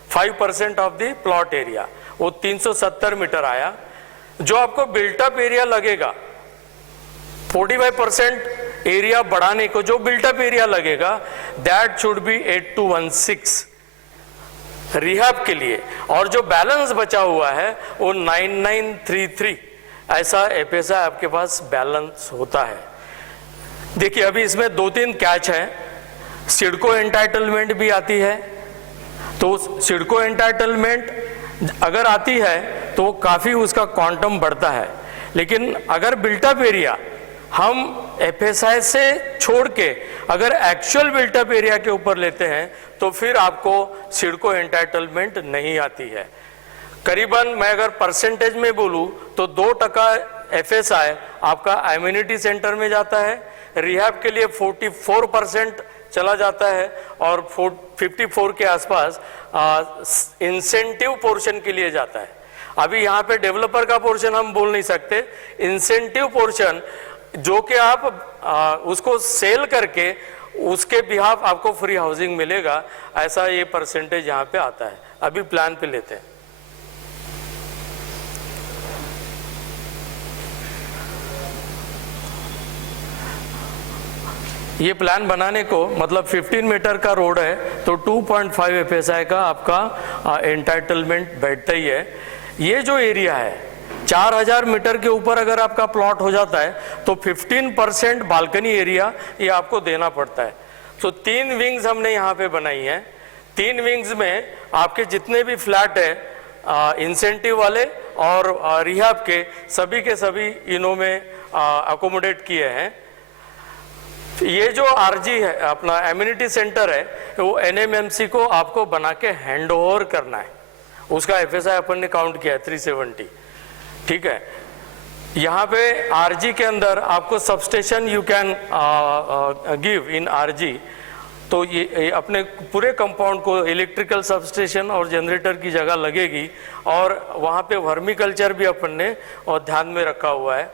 5% ऑफ द प्लॉट एरिया वो 370 मीटर आया। जो आपको बिल्टअप एरिया लगेगा 45% एरिया बढ़ाने को जो बिल्टअप एरिया लगेगा दैट शुड बी 8216 रिहैब के लिए, और जो बैलेंस बचा हुआ है वो 9933 ऐसा FSI आपके पास बैलेंस होता है। देखिए अभी इसमें 2-3 कैच है। सिडको एंटाइटलमेंट भी आती है, तो सिडको एंटाइटलमेंट अगर आती है तो काफी उसका क्वांटम बढ़ता है, लेकिन अगर बिल्टअप एरिया हम FSI से छोड़ के अगर एक्चुअल बिल्टअप एरिया के ऊपर लेते हैं तो फिर आपको सिडको एंटाइटलमेंट नहीं आती है। करीबन मैं अगर परसेंटेज में बोलूं तो 2% FSI आपका एम्यूनिटी सेंटर में जाता है, रिहैब के लिए 44% चला जाता है, और 54 के आसपास इंसेंटिव पोर्शन के लिए जाता है। अभी यहाँ पे डेवलपर का पोर्शन हम बोल नहीं सकते, इंसेंटिव पोर्शन जो कि आप उसको सेल करके उसके बिहाफ आपको फ्री हाउसिंग मिलेगा, ऐसा ये परसेंटेज यहाँ पे आता है। अभी प्लान पे लेते हैं। ये प्लान बनाने को मतलब 15 मीटर का रोड है तो 2.5 FSI का आपका एंटाइटलमेंट बैठता ही है। ये जो एरिया है 4000 मीटर के ऊपर अगर आपका प्लॉट हो जाता है तो 15% बालकनी एरिया ये आपको देना पड़ता है। तो 3 विंग्स हमने यहाँ पे बनाई हैं। 3 विंग्स में आपके जितने भी फ्लैट है इंसेंटिव वाले और रिहैब के सभी इनों में अकोमोडेट किए हैं। ये जो RG है अपना एम्यूनिटी सेंटर है वो NMMC को आपको बना के हैंड ओवर करना है। उसका FSI अपन ने काउंट किया है 370, ठीक है। यहाँ पे RG के अंदर आपको substation you can give in RG, तो ये अपने पूरे कंपाउंड को इलेक्ट्रिकल सबस्टेशन और जनरेटर की जगह लगेगी, और वहाँ पे वर्मी कल्चर भी अपन ने और ध्यान में रखा हुआ है।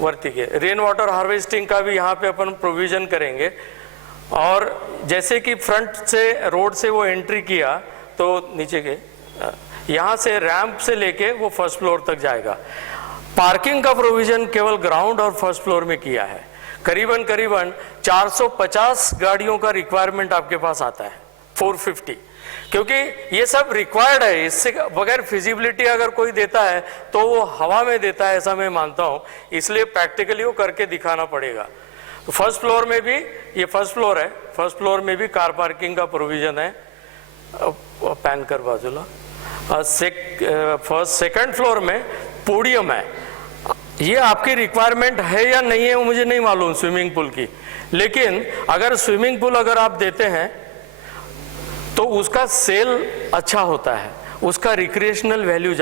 वरती के रेन वाटर हार्वेस्टिंग का भी यहाँ पे अपन प्रोविजन करेंगे। और जैसे कि फ्रंट से रोड से वो एंट्री किया तो नीचे के यहाँ से रैंप से लेके वो फर्स्ट फ्लोर तक जाएगा। पार्किंग का प्रोविजन केवल ग्राउंड और फर्स्ट फ्लोर में किया है। करीबन 450 गाड़ियों का रिक्वायरमेंट आपके पास आता है, 450, क्योंकि ये सब रिक्वायर्ड है। इससे बगैर फिजिबिलिटी अगर कोई देता है तो वो हवा में देता है, ऐसा मैं मानता हूँ। इसलिए प्रैक्टिकली वो करके दिखाना पड़ेगा। तो फर्स्ट फ्लोर में भी, ये फर्स्ट फ्लोर है, फर्स्ट फ्लोर में भी कार पार्किंग का प्रोविजन है। पैन कर बाजूला। सेकंड फ्लोर में पोडियम है। ये आपकी रिक्वायरमेंट है या नहीं है वो मुझे नहीं मालूम स्विमिंग पूल की, लेकिन अगर स्विमिंग पूल अगर आप देते हैं तो उसका सेल अच्छा होता है, उसका रिक्रिएशनल वैल्यू